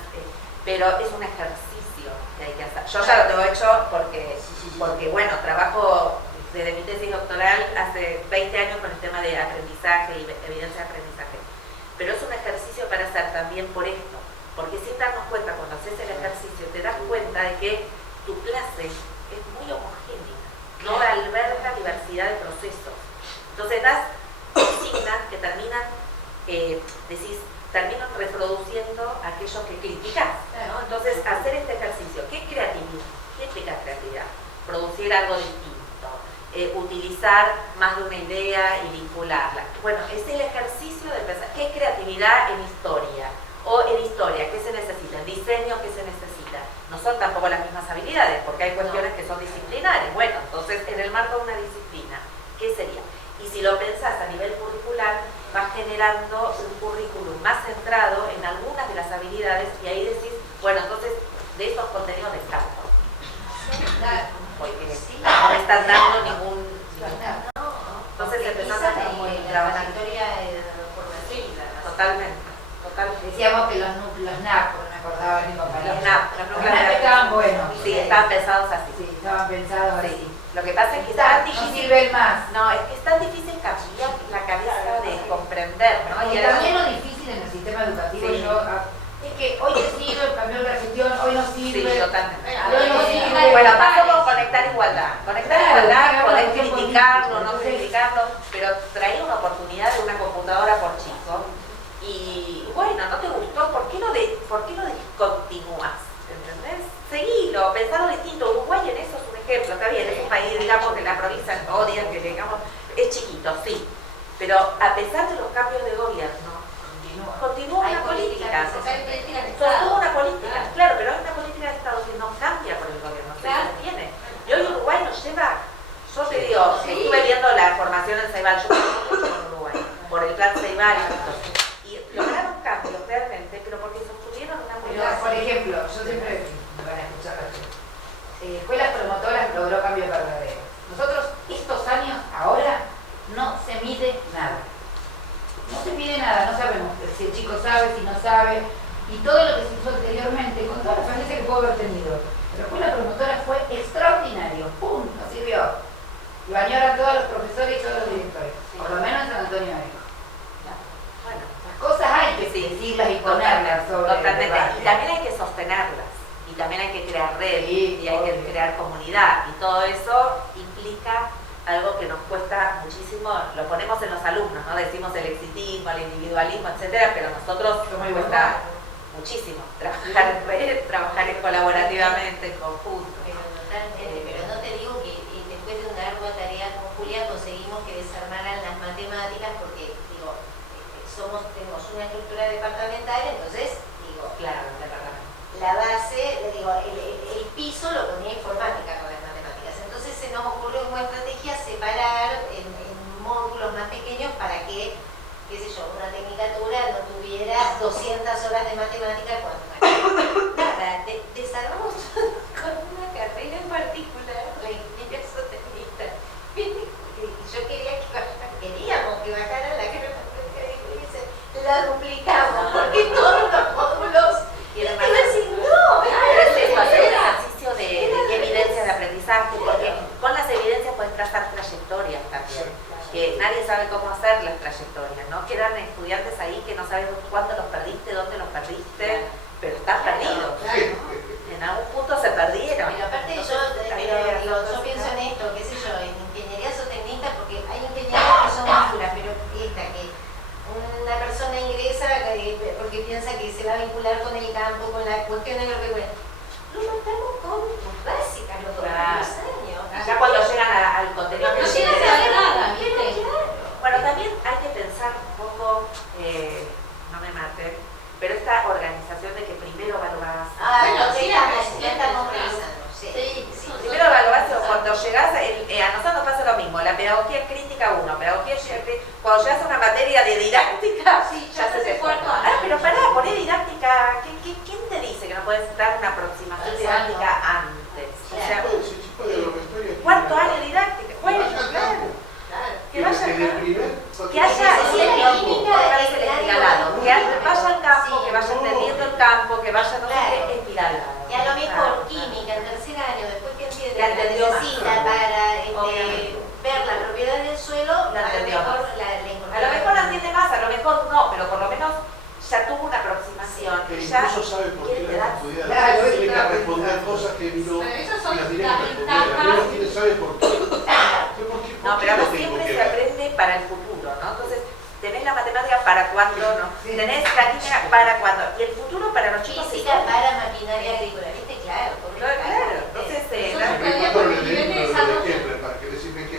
pero es un ejercicio que hay que hacer. Yo ya lo tengo hecho porque bueno, trabajo desde mi tesis doctoral hace 20 años con el tema de aprendizaje y evidencia de aprendizaje. Pero es un ejercicio para hacer también por esto, porque sin darnos cuenta, cuando haces el ejercicio, te das cuenta de que tu clase es muy homogénea, no alberga diversidad de procesos. Entonces das consignas que terminan, terminan reproduciendo aquello que criticás, ¿no? Entonces, hacer este ejercicio, ¿qué es creatividad? ¿Qué implica creatividad? Producir algo distinto, utilizar más de una idea y vincularla. Bueno, es el ejercicio de pensar qué es creatividad en historia, o en historia, qué se necesita, en diseño, qué se necesita. No son tampoco las mismas habilidades, porque hay cuestiones que son disciplinares. Bueno, entonces en el marco de una disciplina, ¿qué sería? Y si lo pensás a nivel curricular, vas generando un currículum más centrado en algunas de las habilidades y ahí decís, bueno, entonces de esos contenidos descarto. Porque no me están dando ningún... Entonces empezás a trabajar. Totalmente. Decíamos que los NAP, no me acordaba ni cómo Los NAP estaban buenos. Sí, estaban pensados así. Sí, estaban pensados así. Lo que pasa es que es tan No difícil. sirven más. No, es que es tan difícil cambiar la cabeza de comprender, ¿no? Y también lo difícil en el sistema educativo Sí. es que hoy te sirve, cambió la gestión, hoy no Sí, sirve. totalmente. Hoy no sirve. Bueno, pasó con conectar igualdad. Conectar Claro, igualdad, claro, podés tiempo criticarlo, límite. no criticarlo, pero traer una oportunidad de una computadora por chico. Y bueno, ¿no te gustó? ¿Por qué no descontinúas? ¿Entendés? Seguilo, pensalo distinto. Uruguay en eso es un ejemplo, está bien, es un país, digamos, que la provincia odian, que digamos, es chiquito, sí. Pero a pesar de los cambios de gobierno, continúa una política. Sostuvo una política, claro, pero hay una política de Estado que no cambia por el gobierno, se mantiene. Y hoy Uruguay nos lleva, yo te digo, estuve viendo la formación en Ceibal, yo conozco mucho en Uruguay, por el plan Ceibal y lograron cambios realmente, pero porque sostuvieron una política. Por ejemplo, yo siempre me van a escuchar escuelas promotoras logró cambio verdadero. Nosotros estos años, ahora, no se mide nada. No se mide nada, no sabemos si el chico sabe, si no sabe, y todo lo que se hizo anteriormente, con toda la falencia que pudo haber tenido. La escuela promotora fue extraordinario, ¡pum! No sirvió. Lo añoran todos los profesores y todos los directores, por lo menos en San Antonio de México. Bueno, Las cosas hay que decirlas y ponerlas sobre totalmente. el debate. Y también hay que sostenerlas, y también hay que crear red, Sí, y hay que obvio. crear comunidad, y todo eso implica algo que nos cuesta muchísimo, lo ponemos en los alumnos, ¿no? Decimos el exitismo, el individualismo, etcétera, pero a nosotros nos cuesta muchísimo trabajar en red, trabajar colaborativamente, en conjunto. Pero totalmente, pero no te digo que después de una ardua tarea con Julia conseguimos que desarmaran las matemáticas porque, digo, tenemos una estructura departamental, entonces, digo, Claro, el departamento. la base, digo, el piso lo ponía informática con las matemáticas. Entonces se nos ocurrió como estrategia separar en módulos más pequeños para que, qué sé yo, una tecnicatura no tuviera 200 horas de matemática cuando nada, desarmamos con una carrera en particular, la ingeniería sostenista. Yo queríamos que bajaran la carrera y la duplicamos, porque todos los módulos Y además, iba a decir, no, pero es eso, hacer un era. ejercicio de evidencia de aprendizaje, porque con las evidencias puedes trazar trayectorias también, que nadie sabe cómo hacer las trayectorias, ¿no? Quedan estudiantes ahí que no saben cuándo los perdiste, dónde los perdiste, pero están perdidos. En algún punto se perdieron. Pero aparte yo pienso en esto, qué sé yo, en ingeniería zootecnista, porque hay ingenierías que son vinculas, pero esta que una persona ingresa porque piensa que se va a vincular con el campo, con la cuestión de lo que bueno. Lo matamos con básicas los primeros años. Ya cuando llegan al contenido que No llega a saber nada, ¿viste? Bueno, también hay que pensar un poco, no me maten, pero esta organización de que primero evaluás. Bueno, sí, ya sí, estamos sí. revisando, sí. Primero evaluás, cuando llegás, a nosotros nos pasa lo mismo, la pedagogía crítica 1, pedagogía crítica, cuando llegas a una materia de didáctica, Sí, ya se te fue. cuarto Ah, año. pero pará, poné didáctica, ¿quién te dice que no puedes dar una aproximación didáctica antes? O sea, ¿cuánto año didáctica? Bueno, claro. Que vaya al campo. Que haya espiralado, que vaya al campo, que vaya entendiendo el campo, que vaya, no sé qué, espiralado. Y a lo mejor química en tercer año, después que entiende Ya la entendió más. necesita para Obviamente. ver la propiedad del suelo, a lo entendió mejor más. la A incorpora. lo mejor no entiende más, a lo mejor no, pero por lo menos ya tuvo una aproximación. Que Y ya incluso sabe por qué las estudiantes Claro, tienen que claro. responder cosas que no Pero esas son y las tienen las que responder. ventajas. Al menos sabe por qué. No, pero ahora siempre se aprende para el futuro, ¿no? Entonces, tenés la matemática para cuándo, ¿no? Tenés la química para cuándo. Y el futuro para los chicos es Física para maquinaria agrícola, ¿viste? Claro, porque Claro, entonces, Nosotros claro. todavía con el nivel de desarrollo. Para que decirme que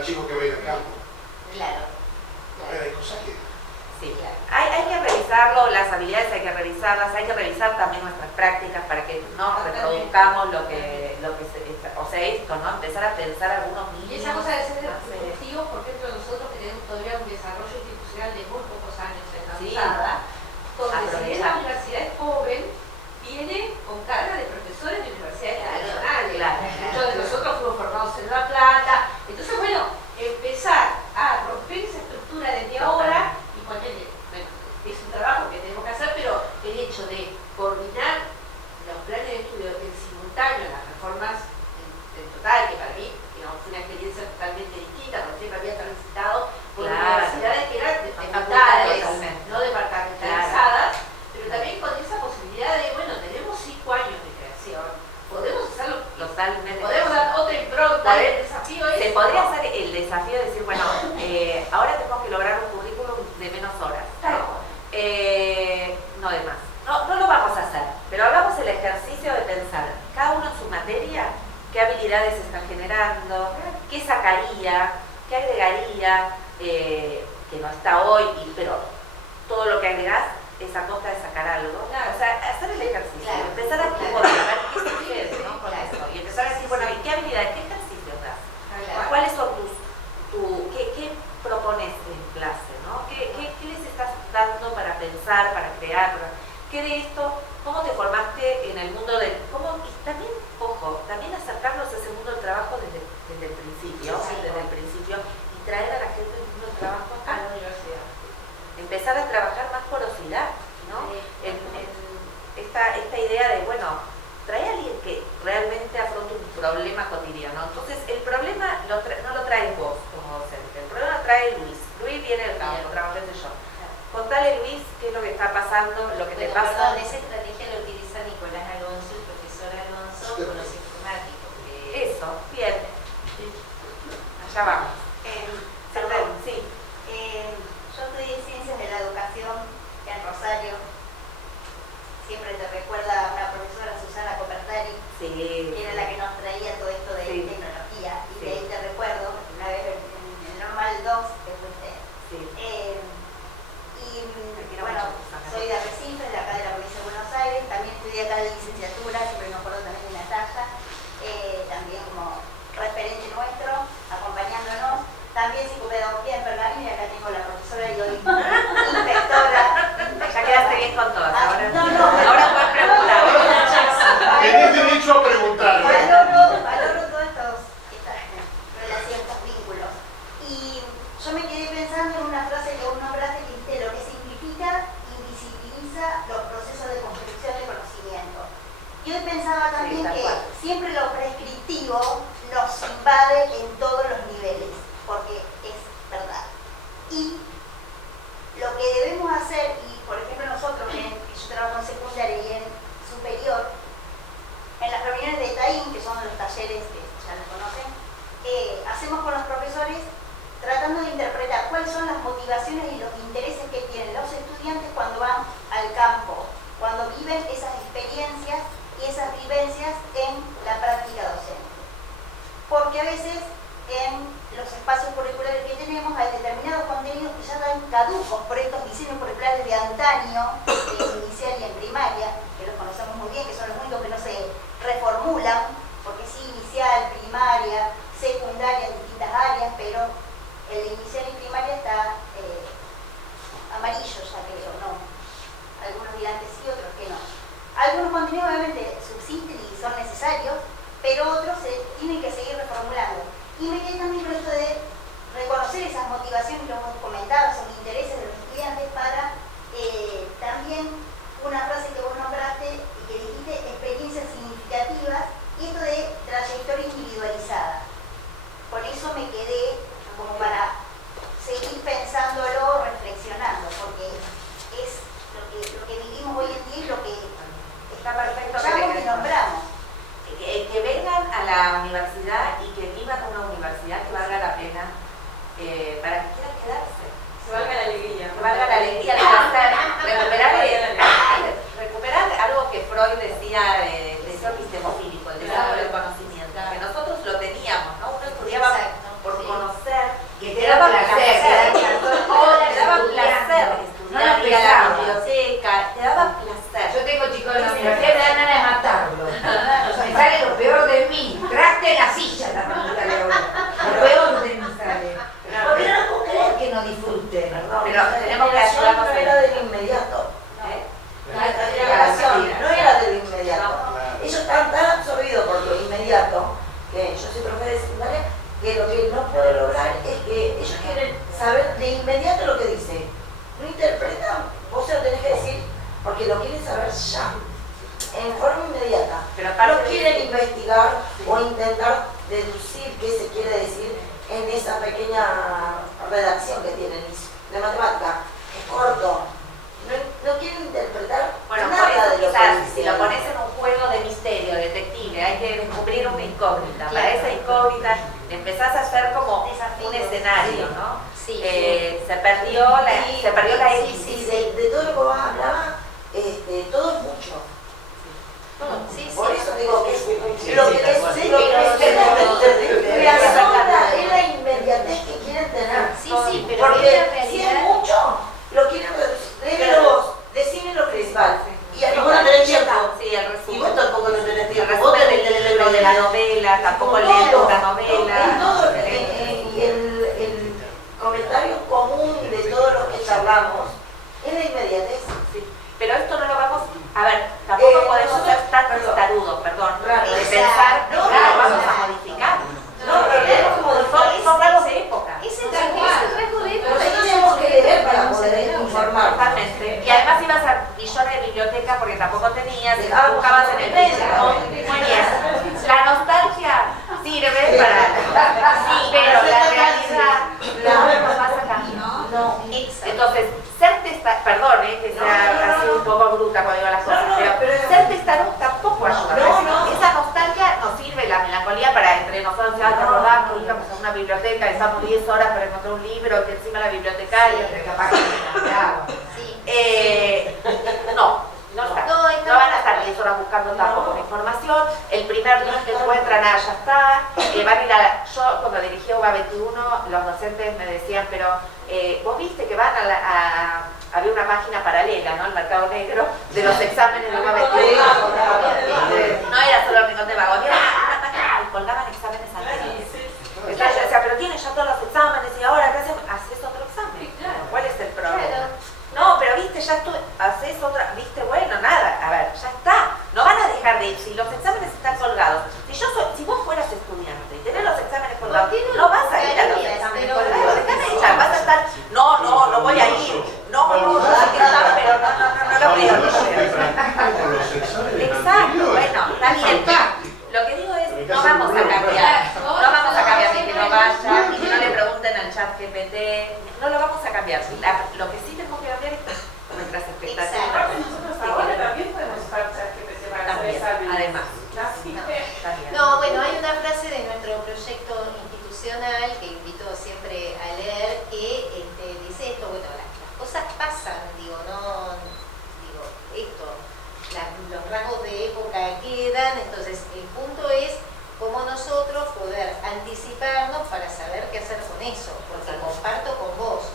al chico que va a ir al campo. Claro. A ver, hay cosas que... Sí, hay que revisarlo, las habilidades hay que revisarlas, hay que revisar también nuestras prácticas para que no reproduzcamos lo que o sea, esto, ¿no? Empezar a pensar algunos niños. Y esa cosa de ser efectivos, por ejemplo, nosotros que tenemos todavía un desarrollo institucional de muy pocos años en la USADA, donde si bien la universidad es joven, viene con carga de profesores de universidades tradicionales. Muchos de nosotros fuimos formados en La Plata. Entonces, bueno, empezar a romper esa estructura desde ahora y ponerle, bueno, es un trabajo que tenemos que hacer, pero el hecho de coordinar los planes de estudio en simultáneo, las reformas en total, que para mí digamos, fue una experiencia totalmente distinta, porque siempre había transitado por universidades que eran de facultades, no departamentalizadas, pero también con esa posibilidad de, bueno, tenemos 5 años de creación, podemos hacerlo totalmente. Podemos dar otra impronta, el desafío es... Se podría hacer el desafío de decir, bueno, ahora tenemos que lograr un currículum de menos horas, ¿no? No de más. No lo vamos a hacer, pero hagamos el ejercicio de pensar, cada uno en su materia, qué habilidades está generando, qué sacaría, qué agregaría, que no está hoy, pero todo lo que agregás es a costa de sacar algo. O sea, hacer el ejercicio, empezar a ver qué sucede, ¿no? Con eso. Y empezar a decir, bueno, ¿y qué habilidades, qué ejercicios das? ¿Cuáles son qué propones en clase, ¿no? ¿Qué les estás dando para pensar, para crear? ¿Qué de esto? ¿Cómo te formaste en el mundo del... y también, ojo, también acercarlos a ese mundo del trabajo desde el principio, y traer a la gente del mundo del trabajo a la universidad. Empezar a trabajar más porosidad, ¿no? En esta idea de, bueno, trae a alguien que realmente afronte un problema cotidiano. Entonces, el problema no lo traes vos como docente, el problema lo trae Luis. Luis viene del campo, trabaja desde yo. Contale, Luis, qué es lo que está pasando, lo que te pasa. Perdón, esa estrategia la utiliza Nicolás Alonso, el profesor Alonso, con los informáticos. Eso, bien. Allá vamos. Perdón. Sí. Yo estudié Ciencias de la Educación en Rosario. Siempre te recuerda a una profesora, Susana Copertari, que era la que nos traía todo esto de tecnología. Y de ahí te recuerdo, una vez en el Normal 2 que fuiste. Bueno, soy de Arrecife, de acá de la provincia de Buenos Aires. También estudié acá de licenciatura, siempre me acuerdo también de Natalia, también como referente nuestro, acompañándonos. También psicopedagogía en Pergamino, y acá tengo la profesora y hoy inspectora. Ya quedaste bien con todas. Ahora puedes preguntar. Tenés derecho a preguntar. Valoro todas estas relaciones, estos vínculos. Y yo me quedé pensando en una frase que vos nombraste, que dijiste: lo que simplifica invisibiliza los procesos de construcción de conocimiento. Y hoy pensaba también que siempre lo prescriptivo nos invade en todos los niveles, porque es verdad. Y lo que debemos hacer, y por ejemplo nosotros, yo trabajo en secundaria y en superior, en las reuniones de TAIM, que son los talleres que ya los conocen, hacemos con los profesores tratando de interpretar cuáles son las motivaciones y los intereses que tienen los estudiantes cuando van al campo, cuando viven esas experiencias y esas vivencias en la práctica docente. Porque a veces en los espacios curriculares que tenemos hay determinados contenidos que ya están caducos por estos diseños curriculares de antaño, en inicial y en primaria, que los conocemos muy bien, que son los únicos que no se reformulan, porque sí, inicial, primaria, secundaria en distintas áreas, pero el de inicial y primaria está amarillo, ya creo, ¿no? Algunos dirán que sí, otros que no. Algunos contenidos obviamente subsisten y son necesarios, pero otros se tienen que seguir reformulando. Y me quedé también con esto de reconocer esas motivaciones que hemos comentado, esos intereses de los estudiantes para también una frase que vos nombraste y que dijiste, experiencias significativas, y esto de trayectoria individualizada. Por eso me quedé como para seguir pensándolo, reflexionando, porque es lo que vivimos hoy en día y lo que está perfecto que nombramos. Que vengan a la universidad y que vivan una universidad que valga la pena, Que te daba placer, te daba placer no estudiar, ir a la pesaba. biblioteca, te daba placer. Yo tengo chicos en la universidad, me dan ganas de matarlo. Me sale lo peor de mí. Traste la silla la facultad de ahora. Lo peor de mí sale. Porque no puedo creer que no disfruten. Pero tenemos que ayudarnos no en era del inmediato. Nuestra generación no era del inmediato. Ellos están tan absorbidos por lo inmediato, que yo soy profe de secundaria, que lo que no puedo lograr es que ellos quieren saber de inmediato lo que dice. No interpretan, vos se lo tenés que decir porque lo quieren saber ya, en forma inmediata. Pero no quieren investigar o intentar deducir qué se quiere decir en esa pequeña redacción que tienen de matemática. Es corto. No quieren interpretar Bueno, por nada eso de lo quizás que si dicen. lo pones en un juego de misterio, detective, hay que descubrir una incógnita. Para esa incógnita le empezás a hacer como un escenario, ¿no? Sí, se perdió la X. Sí, de todo lo que vos hablabas, todo es mucho. Por eso digo que es lo que les la sombra es la inmediatez que quieren tener. Sí, pero porque en realidad... si es mucho, lo quieren reducir. Léelo vos, decime lo principal. Y a lo mejor no tenés tiempo. Sí, el resumen. Y vos tampoco no tenés El tiempo. Vos resumen tenés del libro de la novela, tampoco lees una novela. Y el comentario común de todos los que charlamos es la inmediatez. Sí. Pero esto no lo vamos, a ver, tampoco podemos ser tan testarudos, Claro, de pensar, no, claro, vamos a modificar. No, pero tenemos como Son rasgos de época. Es el rasgo de época. Nosotros tenemos que leer para poder informar. Totalmente. Y además ibas a millones de bibliotecas porque tampoco tenías, y buscabas en el medio. Muy bien. La nostalgia sirve para... Sí, pero la realidad no vas a cambiar. No. Entonces, ser testarudo, perdón, que sea así un poco bruta cuando digo las cosas, pero ser testarudo tampoco ayuda. Esa nostalgia nos sirve, la melancolía, para entre nosotros, ya te acordás que íbamos a una biblioteca, estamos 10 horas para encontrar un libro, que encima la bibliotecaria, capaz no van a estar 10 horas buscando tampoco la información. El primer link que encuentran, ya está. Van a ir yo cuando dirigí UBA 21, los docentes me decían, pero vos viste que van había una página paralela, ¿no? El mercado negro de los exámenes de UBA 21. No era solo el rincón de vago, había una página y colgaban exámenes anteriores. Entonces yo decía, pero tienes ya todos los exámenes y ahora ¿qué hacemos? Haces otro examen. ¿Cuál es el problema? No, pero viste, ya tú haces otra, viste, bueno, nada, a ver, ya está. No van a dejar de ir, si los exámenes están colgados. Si vos fueras estudiante y tenés los exámenes colgados, no vas a ir a los exámenes colgados, déjame, vas a estar, no voy a ir, no sé qué está, pero no lo creo. Exacto, bueno, está bien. Lo que digo es, no vamos a cambiar ni que no vaya, ni que no le pregunten al chat GPT, no lo vamos a cambiar. Lo que sí tenemos que cambiar es nuestras expectativas. Aparte nosotros ahora también podemos usar chat GPT para hacer exámenes. Además. No, bueno, hay una frase de nuestro proyecto institucional que invito siempre a leer que dice esto, bueno, las cosas pasan, los rasgos de época quedan, entonces el punto es cómo nosotros poder anticiparnos para saber qué hacer con eso, porque comparto con vos,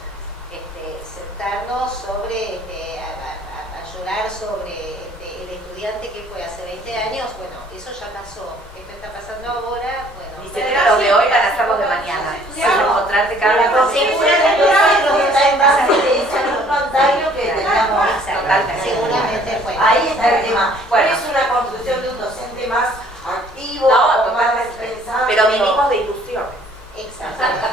sentarnos sobre, a llorar sobre el estudiante que fue hace 20 años, bueno, eso ya pasó, esto está pasando ahora, bueno. Ni siquiera los de hoy van a ser los de mañana, van a encontrarse cada vez más. Seguramente fue. Ahí está el tema. Bueno. Es una construcción de un docente más activo, No, más totalmente. pensando. Pero vivimos de ilusiones. Exacto.